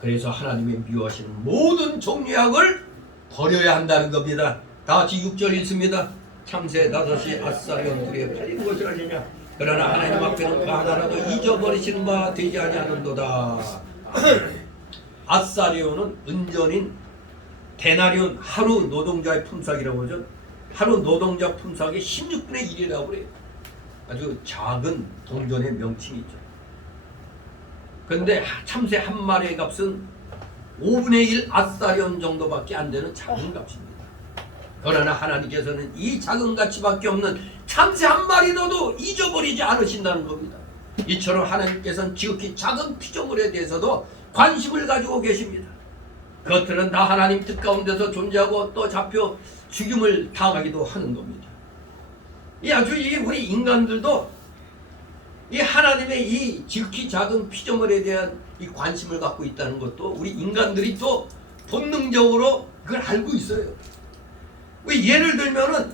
그래서 하나님의 미워하시는 모든 종류의 악을 버려야 한다는 겁니다. 다 같이 6절 읽습니다. 참새 다섯이 아싸리온 둘에 팔린 것이 아니냐. 그러나 하나님 앞에는 그 하나라도 잊어버리시는 바 되지 아니하는도다. 아싸리온은 은전인 데나리온 하루 노동자의 품삯이라고 하죠. 하루 노동자 품삯의 16분의 1이라고 그래요. 아주 작은 동전의 명칭이죠. 그런데 참새 한 마리의 값은 5분의 1 아싸리온 정도밖에 안 되는 작은 값입니다. 그러나 하나님께서는 이 작은 가치밖에 없는 참새 한 마리라도 잊어버리지 않으신다는 겁니다. 이처럼 하나님께서는 지극히 작은 피조물에 대해서도 관심을 가지고 계십니다. 그것들은 다 하나님 뜻 가운데서 존재하고 또 잡혀 죽임을 당하기도 하는 겁니다. 이 아주 우리 인간들도 이 하나님의 이 지극히 작은 피조물에 대한 이 관심을 갖고 있다는 것도 우리 인간들이 또 본능적으로 그걸 알고 있어요. 왜 예를 들면은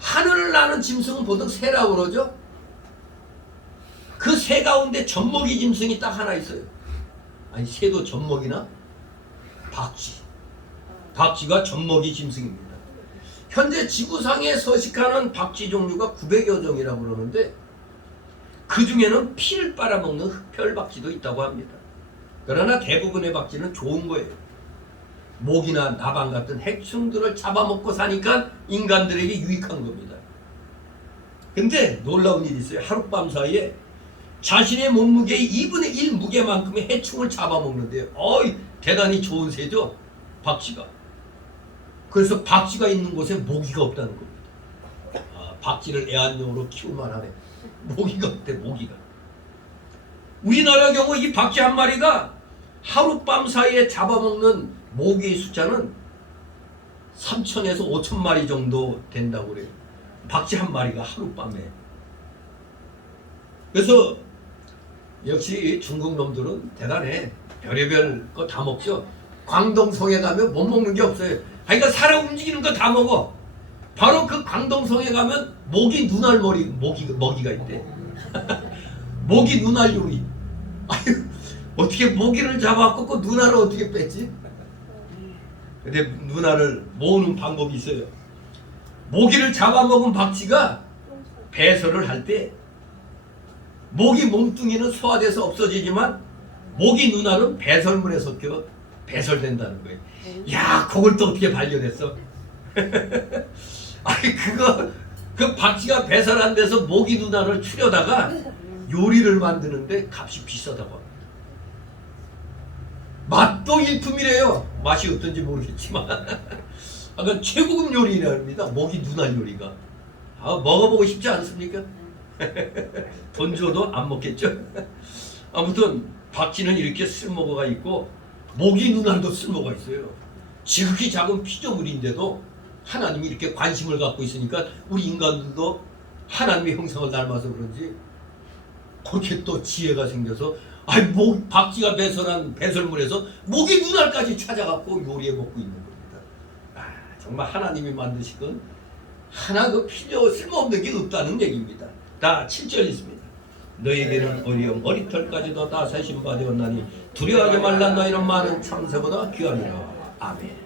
하늘을 나는 짐승은 보통 새라고 그러죠. 그 새 가운데 젖먹이 짐승이 딱 하나 있어요. 아니 새도 젖먹이나? 박쥐가 젖먹이 짐승입니다. 현재 지구상에 서식하는 박쥐 종류가 900여 종이라고 그러는데 그 중에는 피를 빨아먹는 흑별박쥐도 있다고 합니다. 그러나 대부분의 박쥐는 좋은 거예요. 모기나 나방 같은 해충들을 잡아먹고 사니까 인간들에게 유익한 겁니다. 근데 놀라운 일이 있어요. 하룻밤 사이에 자신의 몸무게의 2분의 1 무게만큼의 해충을 잡아먹는데요. 대단히 좋은 새죠, 박쥐가. 그래서 박쥐가 있는 곳에 모기가 없다는 겁니다. 박쥐를 애완용으로 키울만 하네. 모기가 없대, 모기가. 우리나라 경우 이 박쥐 한 마리가 하룻밤 사이에 잡아먹는 모기의 숫자는 3,000에서 5,000 마리 정도 된다고 그래요. 박쥐 한 마리가 하룻밤에. 그래서 역시 중국 놈들은 대단해. 별의별 거 다 먹죠. 광동성에 가면 못 먹는 게 없어요. 그러니까 사람 움직이는 거 다 먹어. 바로 그 광동성에 가면 모기 눈알머리 먹이가 있대. 모기 눈알 요리. 아유, 어떻게 모기를 잡아갖고 그 눈알을 어떻게 뺐지? 근데 눈알을 모으는 방법이 있어요. 모기를 잡아먹은 박쥐가 배설을 할 때 모기 몸뚱이는 소화돼서 없어지지만 모기 눈알은 배설물에 섞여 배설된다는 거예요. 야, 그걸 또 어떻게 발견했어? 아니, 그 박쥐가 배설한 데서 모기 눈알을 추려다가 요리를 만드는데 값이 비싸다고 합니다. 맛도 일품이래요. 맛이 어떤지 모르겠지만. 그건 최고급 요리랍니다. 모기 눈알 요리가. 먹어보고 싶지 않습니까? 돈 줘도 안 먹겠죠? 아무튼 박쥐는 이렇게 쓸모가 있고 모기 눈알도 쓸모가 있어요. 지극히 작은 피조물인데도 하나님이 이렇게 관심을 갖고 있으니까 우리 인간들도 하나님의 형상을 닮아서 그런지 그렇게 또 지혜가 생겨서 박쥐가 배설한 배설물에서 모기 눈알까지 찾아갖고 요리해 먹고 있는 겁니다. 정말 하나님이 만드신 건 하나 쓸모없는 게 없다는 얘기입니다. 다 7절 있습니다. 너에게는 오히려 머리털까지도 다 세심바 되었나니 두려워하지 말라. 너희는 많은 참새보다 귀하니라. 아멘.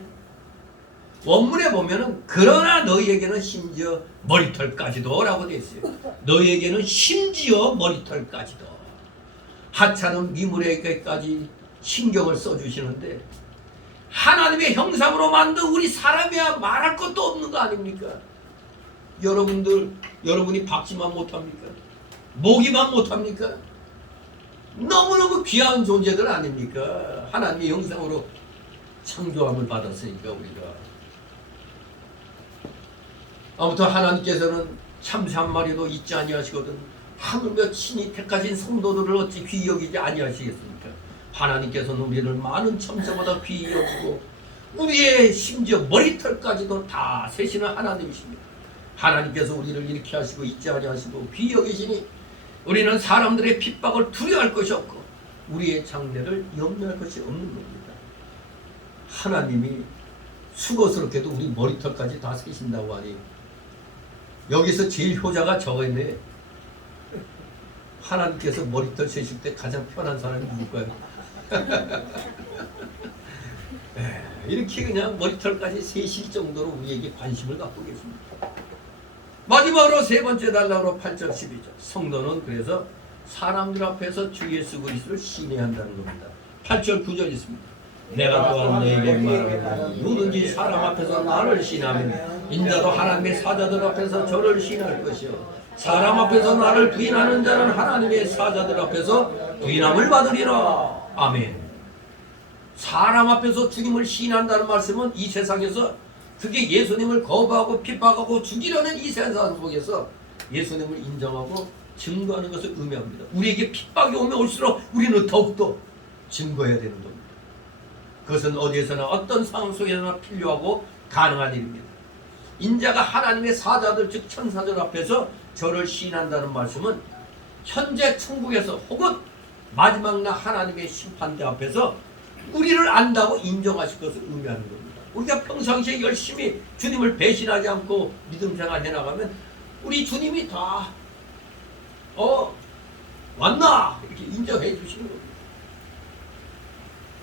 원문에 보면은 그러나 너희에게는 심지어 머리털까지도 라고 되어 있어요. 너희에게는 심지어 머리털까지도. 하찮은 미물에게까지 신경을 써주시는데 하나님의 형상으로 만든 우리 사람이야 말할 것도 없는 거 아닙니까? 여러분이 박쥐만 못합니까? 모기만 못합니까? 너무너무 귀한 존재들 아닙니까? 하나님의 형상으로 창조함을 받았으니까 우리가. 아무튼 하나님께서는 참새 한 마리도 잊지 아니하시거든. 하물며 친히 택하신 성도들을 어찌 귀히 여기지 아니하시겠습니까? 하나님께서는 우리를 많은 참새보다 귀히 여기고 우리의 심지어 머리털까지도 다 세시는 하나님이십니다. 하나님께서 우리를 이렇게 하시고 잊지 아니하시고 귀히 여기시니 우리는 사람들의 핍박을 두려워할 것이 없고 우리의 장래를 염려할 것이 없는 겁니다. 하나님이 수고스럽게도 우리 머리털까지 다 세신다고 하니 여기서 제일 효자가 저거였네. 하나님께서 머리털 세실 때 가장 편한 사람이 누굴까요? 이렇게 그냥 머리털까지 세실 정도로 우리에게 관심을 갖고 계십니다. 마지막으로 세 번째 단락으로 8절 12절. 성도는 그래서 사람들 앞에서 주 예수 그리스도를 신뢰한다는 겁니다. 8절 9절 있습니다. 내가 또한 너에게 말하노니 누구든지 사람 앞에서 나를 신하면 인자도 하나님의 사자들 앞에서 저를 신할 것이요 사람 앞에서 나를 부인하는 자는 하나님의 사자들 앞에서 부인함을 받으리라. 아멘. 사람 앞에서 주님을 신한다는 말씀은 이 세상에서 특히 예수님을 거부하고 핍박하고 죽이려는 이 세상 속에서 예수님을 인정하고 증거하는 것을 의미합니다. 우리에게 핍박이 오면 올수록 우리는 더욱더 증거해야 되는 겁니다. 그것은 어디에서나 어떤 상황 속에서나 필요하고 가능한 일입니다. 인자가 하나님의 사자들 즉 천사들 앞에서 저를 시인한다는 말씀은 현재 천국에서 혹은 마지막 날 하나님의 심판대 앞에서 우리를 안다고 인정하실 것을 의미하는 겁니다. 우리가 평상시에 열심히 주님을 배신하지 않고 믿음 생활 해나가면 우리 주님이 다 왔나 이렇게 인정해 주시는 겁니다.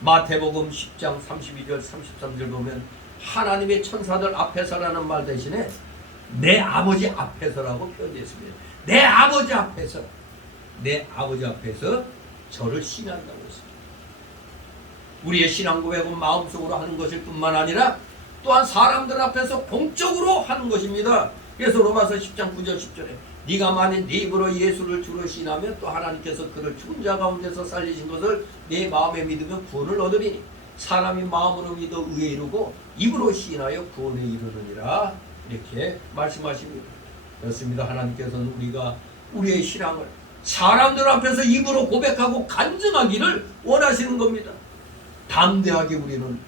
마태복음 10장 32절 33절 보면 하나님의 천사들 앞에서라는 말 대신에 내 아버지 앞에서라고 표현했습니다. 내 아버지 앞에서 저를 신한다고 했습니다. 우리의 신앙 고백은 마음속으로 하는 것일 뿐만 아니라 또한 사람들 앞에서 공적으로 하는 것입니다. 그래서 로마서 10장 9절 10절에 네가 만일 네 입으로 예수를 주로 시인하면 또 하나님께서 그를 죽은 자 가운데서 살리신 것을 내 마음에 믿으면 구원을 얻으리니 사람이 마음으로 믿어 의에 이르고 입으로 시인하여 구원에 이르느니라 이렇게 말씀하십니다. 그렇습니다. 하나님께서는 우리가 우리의 신앙을 사람들 앞에서 입으로 고백하고 간증하기를 원하시는 겁니다. 담대하게 우리는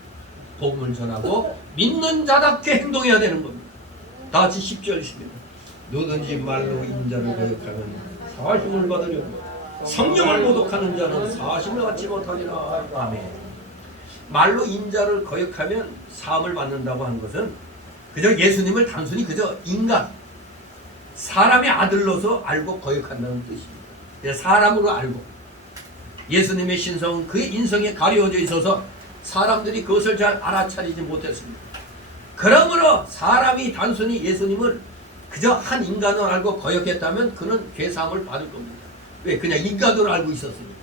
복음을 전하고 믿는 자답게 행동해야 되는 겁니다. 다 같이 10절입니다. 누구든지 말로 인자를 거역하면 사심을 받으려 성령을 모독하는 자는 사심을 받지 못하리라. 아멘. 말로 인자를 거역하면 사함을 받는다고 하는 것은 그저 예수님을 단순히 그저 인간 사람의 아들로서 알고 거역한다는 뜻입니다. 사람으로 알고 예수님의 신성은 그의 인성에 가려져 있어서 사람들이 그것을 잘 알아차리지 못했습니다. 그러므로 사람이 단순히 예수님을 그저 한 인간으로 알고 거역했다면 그는 죄사함을 받을 겁니다. 왜? 그냥 인간으로 알고 있었으니까.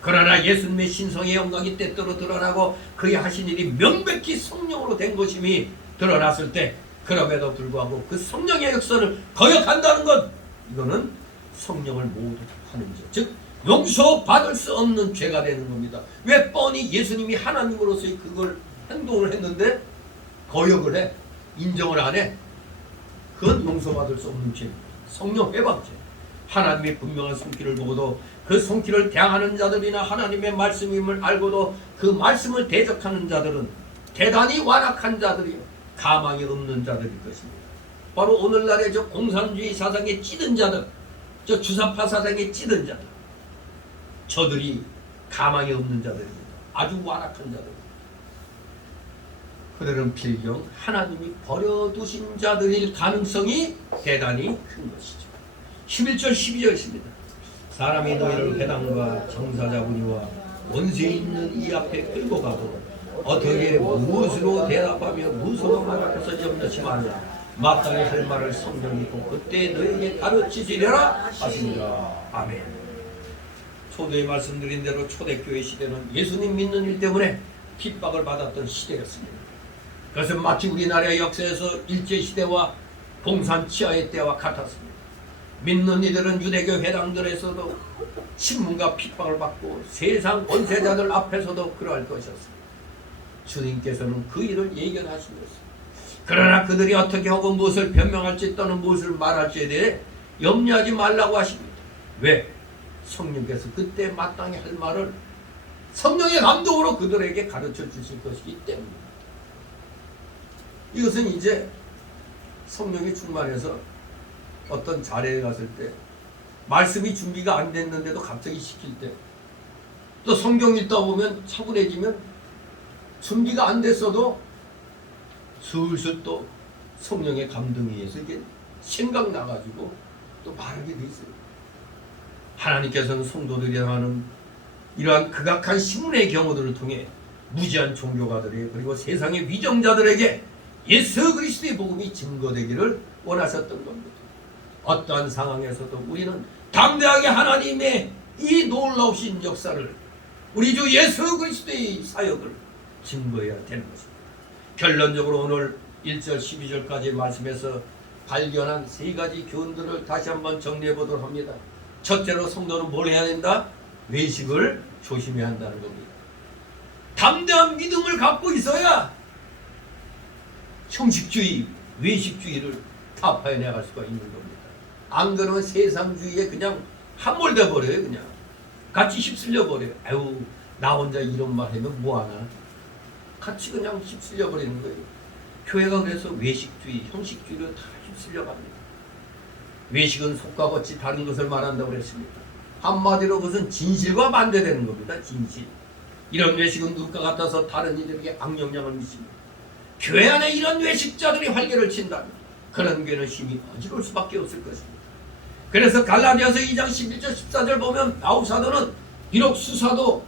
그러나 예수님의 신성의 영광이 때때로 드러나고 그의 하신 일이 명백히 성령으로 된 것임이 드러났을 때 그럼에도 불구하고 그 성령의 역사를 거역한다는 것 이거는 성령을 모독하는 죄, 즉 용서받을 수 없는 죄가 되는 겁니다. 왜? 뻔히 예수님이 하나님으로서의 그걸 행동을 했는데 거역을 해? 인정을 안 해? 그건 용서받을 수 없는 죄입니다. 성령 회방죄. 하나님의 분명한 손길을 보고도 그 손길을 대항하는 자들이나 하나님의 말씀임을 알고도 그 말씀을 대적하는 자들은 대단히 완악한 자들이요 가망이 없는 자들일 것입니다. 바로 오늘날의 저 공산주의 사상에 찌든 자들, 저 주사파 사상에 찌든 자들, 저들이 가망이 없는 자들입니다. 아주 완악한 자들입니다. 그들은 필경 하나님이 버려두신 자들일 가능성이 대단히 큰 것이죠. 11절 12절입니다. 사람이 너희를 회당과 정사자분이와 원수에 있는 이 앞에 끌고 가도 어떻게 무엇으로 대답하며 무엇으로 말하면서 염려치 말라. 마땅히 할 말을 성령이 있고 그때 너희에게 가르치시리라 하시니라. 아멘. 초대에 말씀드린 대로 초대교회 시대는 예수님 믿는 일 때문에 핍박을 받았던 시대였습니다. 그것은 마치 우리나라의 역사에서 일제시대와 공산치하의 때와 같았습니다. 믿는 이들은 유대교 회당들에서도 신문과 핍박을 받고 세상 권세자들 앞에서도 그러할 것이었습니다. 주님께서는 그 일을 예견하시면서 그러나 그들이 어떻게 하고 무엇을 변명할지 또는 무엇을 말할지에 대해 염려하지 말라고 하십니다. 왜? 성령께서 그때 마땅히 할 말을 성령의 감동으로 그들에게 가르쳐 주실 것이기 때문입니다. 이것은 이제 성령이 충만해서 어떤 자리에 갔을 때 말씀이 준비가 안 됐는데도 갑자기 시킬 때 또 성경 읽다 보면 차분해지면 준비가 안 됐어도 슬슬 또 성령의 감동에 의해서 이게 생각나가지고 또 말하게 돼 있어요. 하나님께서는 성도들이라 하는 이러한 극악한 신문의 경우들을 통해 무지한 종교가들에게 그리고 세상의 위정자들에게 예수 그리스도의 복음이 증거되기를 원하셨던 겁니다. 어떠한 상황에서도 우리는 담대하게 하나님의 이 놀라우신 역사를 우리 주 예수 그리스도의 사역을 증거해야 되는 것입니다. 결론적으로 오늘 1절 12절까지 말씀에서 발견한 세 가지 교훈들을 다시 한번 정리해 보도록 합니다. 첫째로 성도는 뭘 해야 된다? 외식을 조심해야 한다는 겁니다. 담대한 믿음을 갖고 있어야 형식주의, 외식주의를 타파해 나갈 수가 있는 겁니다. 안 그러면 세상주의에 그냥 함몰돼 버려요. 그냥 같이 휩쓸려 버려요. 아유 나 혼자 이런 말 하면 뭐하나. 같이 그냥 휩쓸려 버리는 거예요. 교회가 그래서 외식주의, 형식주의로 다 휩쓸려 갑니다. 외식은 속과 겉이 다른 것을 말한다고 그랬습니다. 한마디로 그것은 진실과 반대되는 겁니다. 진실. 이런 외식은 눈과 같아서 다른 이들에게 악영향을 미칩니다. 교회 안에 이런 외식자들이 활개를 친다면 그런 교회는 힘이 어지러울 수밖에 없을 것입니다. 그래서 갈라디아서 2장 11절 14절 보면 바울 사도는 비록 수사도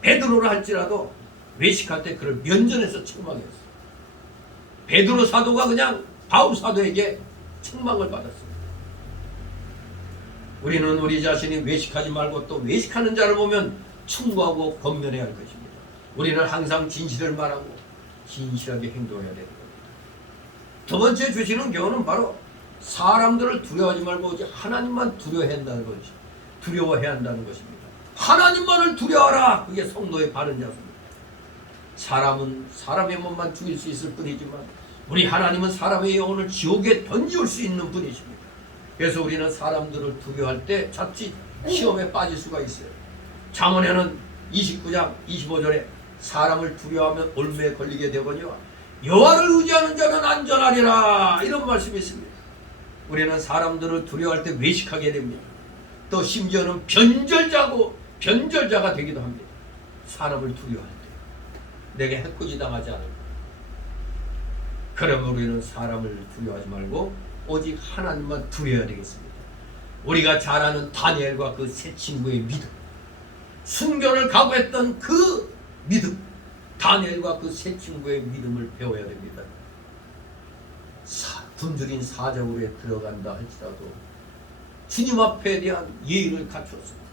베드로라 할지라도 외식할 때 그를 면전에서 책망했어요. 베드로 사도가 그냥 바울 사도에게 책망을 받았습니다. 우리는 우리 자신이 외식하지 말고 또 외식하는 자를 보면 충고하고 권면해야 할 것입니다. 우리는 항상 진실을 말하고 진실하게 행동해야 되는 겁니다. 두 번째 주시는 교훈은 바로 사람들을 두려워하지 말고 오직 하나님만 두려워해야 한다는 것이, 두려워해야 한다는 것입니다. 하나님만을 두려워하라. 그게 성도의 바른 자세입니다. 사람은 사람의 몸만 죽일 수 있을 뿐이지만 우리 하나님은 사람의 영혼을 지옥에 던질 수 있는 분이십니다. 그래서 우리는 사람들을 두려워할 때 자칫 시험에 빠질 수가 있어요. 잠언에는 29장 25절에 사람을 두려워하면 올매에 걸리게 되거니와 여호와를 의지하는 자는 안전하리라, 이런 말씀이 있습니다. 우리는 사람들을 두려워할 때 외식하게 됩니다. 또 심지어는 변절자가 되기도 합니다. 사람을 두려워할 때 내게 해코지 당하지 않을까. 그러면 우리는 사람을 두려워하지 말고 오직 하나님만 두려워야 되겠습니다. 우리가 잘 아는 다니엘과 그 세 친구의 믿음, 순교를 각오했던 그 믿음, 다니엘과 그 세 친구의 믿음을 배워야 됩니다. 굶주린 사자굴에 들어간다 할지라도 주님 앞에 대한 예의를 갖췄습니다.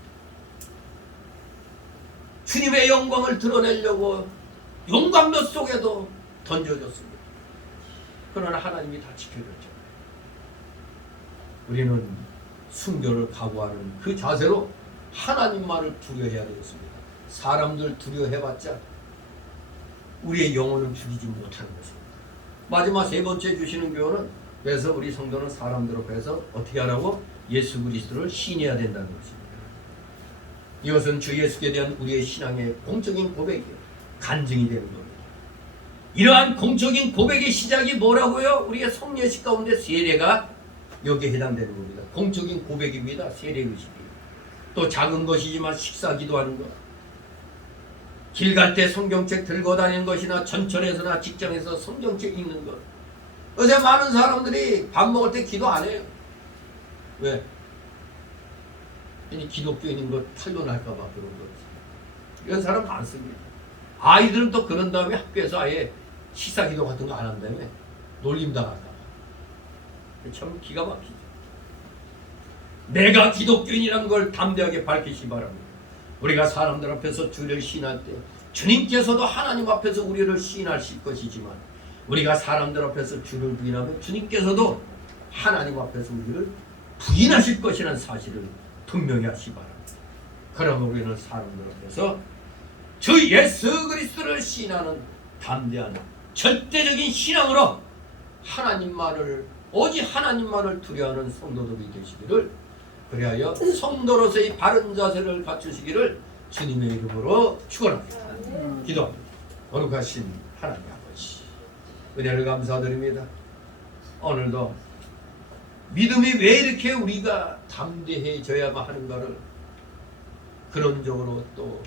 주님의 영광을 드러내려고 용광로 속에도 던져졌습니다. 그러나 하나님이 다 지켜줬죠. 우리는 순교를 각오하는 그 자세로 하나님만을 두려워해야 되겠습니다. 사람들 두려워해봤자 우리의 영혼을 죽이지 못하는 것입니다. 마지막 세 번째 주시는 교훈은, 그래서 우리 성도는 사람들 앞에서 어떻게 하라고? 예수 그리스도를 신해야 된다는 것입니다. 이것은 주 예수께 대한 우리의 신앙의 공적인 고백이에요. 간증이 되는 겁니다. 이러한 공적인 고백의 시작이 뭐라고요? 우리의 성례식 가운데 세례가 여기에 해당되는 겁니다. 공적인 고백입니다. 세례의식이. 또 작은 것이지만 식사 기도하는 것, 길 갈 때 성경책 들고 다니는 것이나 전철에서나 직장에서 성경책 읽는 것. 요새 많은 사람들이 밥 먹을 때 기도 안 해요. 왜? 괜히 기독교인인 거 탈로 날까 봐 그런 거지. 이런 사람 많습니다. 아이들은 또 그런 다음에 학교에서 아예 식사 기도 같은 거 안 한다며 놀림 당할까 봐. 참 기가 막히죠. 내가 기독교인이라는 걸 담대하게 밝히시 바랍니다. 우리가 사람들 앞에서 주를 시인할 때 주님께서도 하나님 앞에서 우리를 시인하실 것이지만, 우리가 사람들 앞에서 주를 부인하면 주님께서도 하나님 앞에서 우리를 부인하실 것이라는 사실을 분명히 하시기 바랍니다. 그러면 우리는 사람들 앞에서 주 예수 그리스도를 시인하는 담대한 절대적인 신앙으로 하나님만을, 오직 하나님만을 두려워하는 성도들이 되시기를, 그리하여 성도로서의 바른 자세를 갖추시기를 주님의 이름으로 축원합니다. 기도합니다. 거룩하신 하나님 아버지, 은혜를 감사드립니다. 오늘도 믿음이 왜 이렇게 우리가 담대해져야만 하는가를 근원적으로 또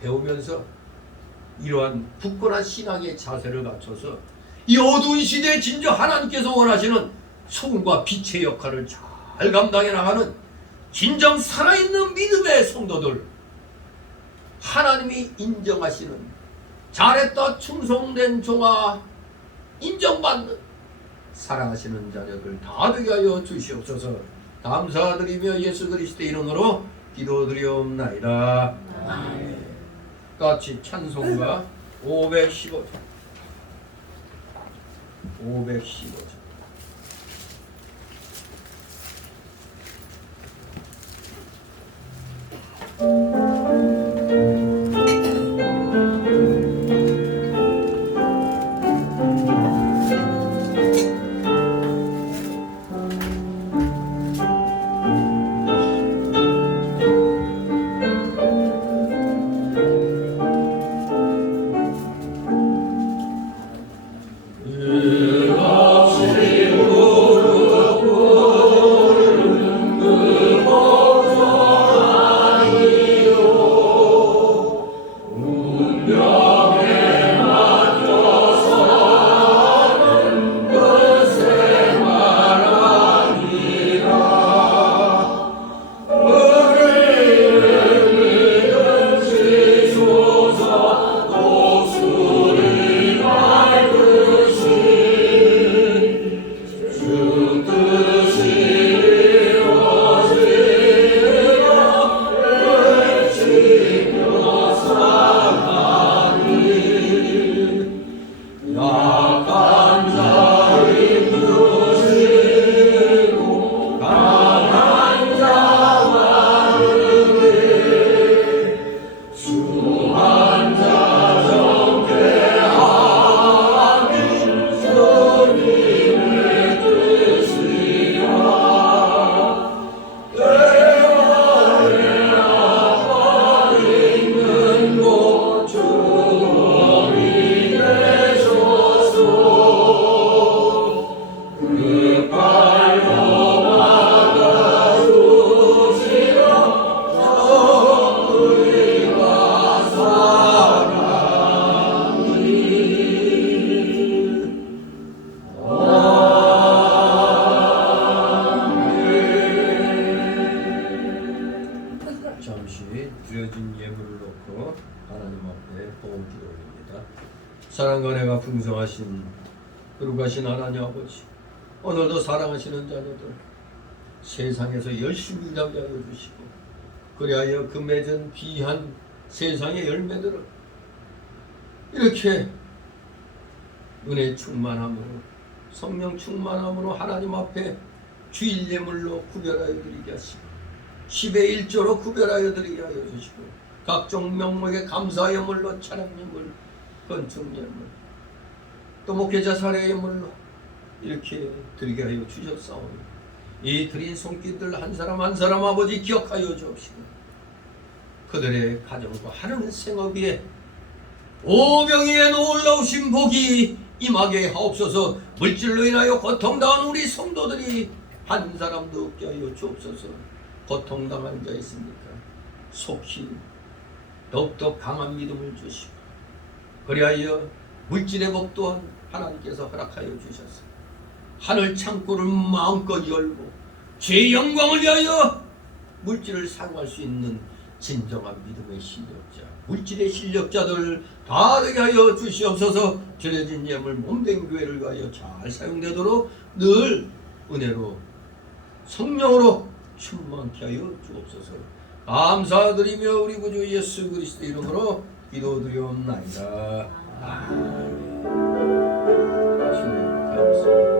배우면서 이러한 굳건한 신앙의 자세를 갖춰서 이 어두운 시대에 진정 하나님께서 원하시는 소금과 빛의 역할을 잘 감당해 나가는 진정 살아있는 믿음의 성도들, 하나님이 인정하시는 잘했다 충성된 종아 인정받는 사랑하시는 자녀들 다 되게 하여 주시옵소서. 감사드리며 예수 그리스도의 이름으로 기도드리옵나이다. 같이 찬송가 515절 515절 그 약한 자의 부르시고 강한 자와 은혜 중한 자 정죄하니 주님의 뜻이라 내 안에 아파 있는 곳 주님이 되소서 그 발로 막아주시어 우리가 살았니 잠시 드려진 예물을 놓고 하나님 앞에 보험 기도드립니다. 사랑과 내가 풍성하신 거룩하신 하나님 아버지, 오늘도 사랑하시는 자녀들 세상에서 열심히 일하게 하여 주시고 그리하여 그 맺은 귀한 세상의 열매들을 이렇게 은혜 충만함으로 성령 충만함으로 하나님 앞에 주일 예물로 구별하여 드리게 하시고 10의 1조로 구별하여 드리게 하여 주시고 각종 명목의 감사 예물로 찬양 예물, 건축 예물, 또 목회자 사례 예물로 이렇게 드리게 하여 주셨사오니 이 드린 손길들 한 사람 한 사람 아버지 기억하여 주옵시고 그들의 가정과 하는 생업 위에 오병이의 놀라우신 복이 임하게 하옵소서. 물질로 인하여 고통당한 우리 성도들이 한 사람도 없게 하여 주옵소서. 고통당한 자 있습니까? 속히 더욱더 강한 믿음을 주시고 그리하여 물질의 복 또한 하나님께서 허락하여 주셔서 하늘 창고를 마음껏 열고 죄의 영광을 위하여 물질을 사용할 수 있는 진정한 믿음의 실력자, 물질의 실력자들 다 되게 하여 주시옵소서. 드려진 예물 몸된 교회를 위하여 잘 사용되도록 늘 은혜로 성령으로 충만케 하여 주옵소서. 감사드리며 우리 구주 예수 그리스도 이름으로 기도드리옵나이다. 아멘. 주님 감사합니다.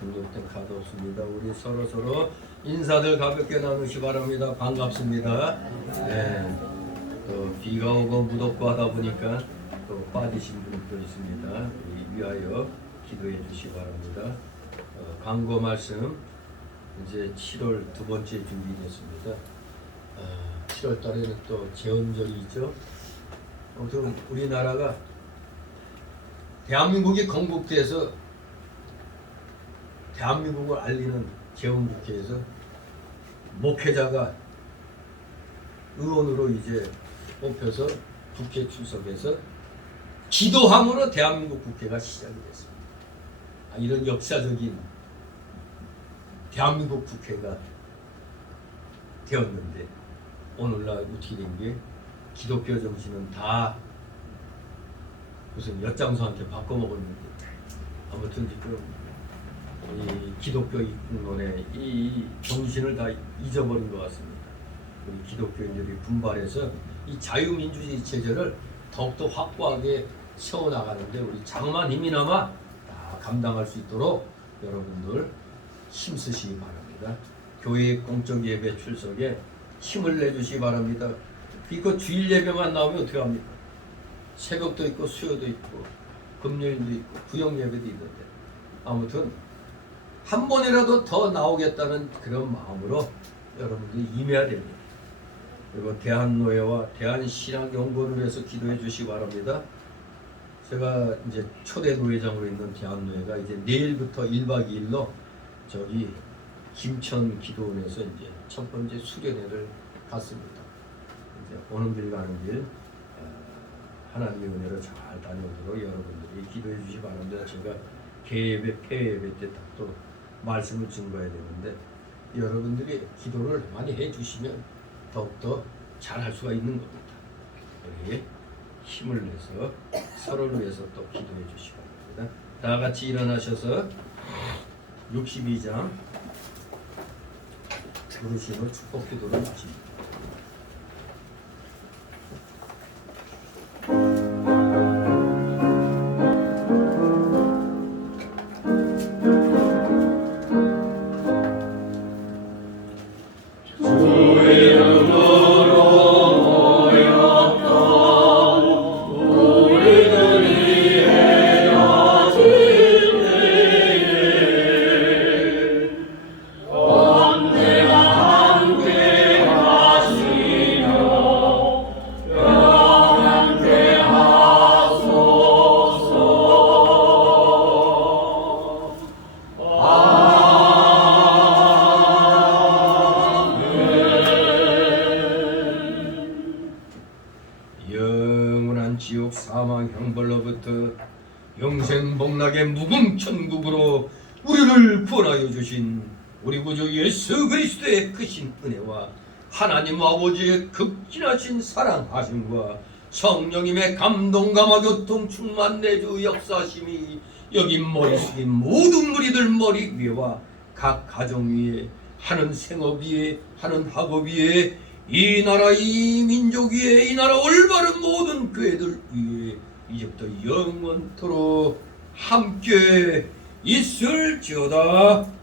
등록된 카드 없습니다. 우리 서로 인사들 가볍게 나누시 바랍니다. 반갑습니다. 네. 또 비가 오고 무덥고 하다 보니까 또 빠지신 분도 있습니다. 위하여 기도해 주시 바랍니다. 광고 말씀 이제 7월 두 번째 준비됐습니다. 7월 달에는 또 제헌절이 있죠. 아무튼 우리나라가 대한민국이 건국돼서 대한민국을 알리는 제헌국회에서 목회자가 의원으로 이제 뽑혀서 국회 출석해서 기도함으로 대한민국 국회가 시작이 됐습니다. 이런 역사적인 대한민국 국회가 되었는데 오늘날 어떻게 된 게 기독교 정신은 다 무슨 엿장수한테 바꿔먹었는데 아무튼 지금 이 기독교 입국론의 이 정신을 다 잊어버린 것 같습니다. 우리 기독교인들이 분발해서 이 자유민주주의 체제를 더욱더 확고하게 세워나가는데 우리 장만 힘이나마 다 감당할 수 있도록 여러분들 힘쓰시기 바랍니다. 교회 공적 예배 출석에 힘을 내주시기 바랍니다. 이거 주일 예배만 나오면 어떻게 합니까? 새벽도 있고 수요도 있고 금요일도 있고 구역 예배도 있는데 아무튼 한 번이라도 더 나오겠다는 그런 마음으로 여러분들이 임해야 됩니다. 그리고 대한노예와 대한신학연구원을 위해서 기도해 주시기 바랍니다. 제가 이제 초대 노회장으로 있는 대한노예가 이제 내일부터 1박 2일로 저기 김천 기도원에서 이제 첫 번째 수련회를 갔습니다. 이제 오는 길 가는 길 하나님의 은혜로 잘 다녀오도록 여러분들이 기도해 주시기 바랍니다. 제가 개예배, 폐예배 때 또 말씀을 증거해야 되는데 여러분들이 기도를 많이 해주시면 더욱더 잘할 수가 있는 겁니다. 우리 힘을 내서 서로를 위해서 또 기도해 주시기 바랍니다. 다 같이 일어나셔서 62장 부르심을 축복 기도를 마칩니다. 영원한 지옥 사망 형벌로부터 영생 복락의 무궁천국으로 우리를 구원하여 주신 우리 구주 예수 그리스도의 크신 은혜와 하나님 아버지의 극진하신 사랑하심과 성령님의 감동 감화 교통 충만 내주 역사심이 여기 머리 숙인 모든 무리들 머리 위에와 각 가정 위에 하는 생업 위에 하는 학업 위에 이 나라 이 민족 위에 이 나라 올바른 모든 교회들 위에 이제부터 영원토록 함께 있을지어다.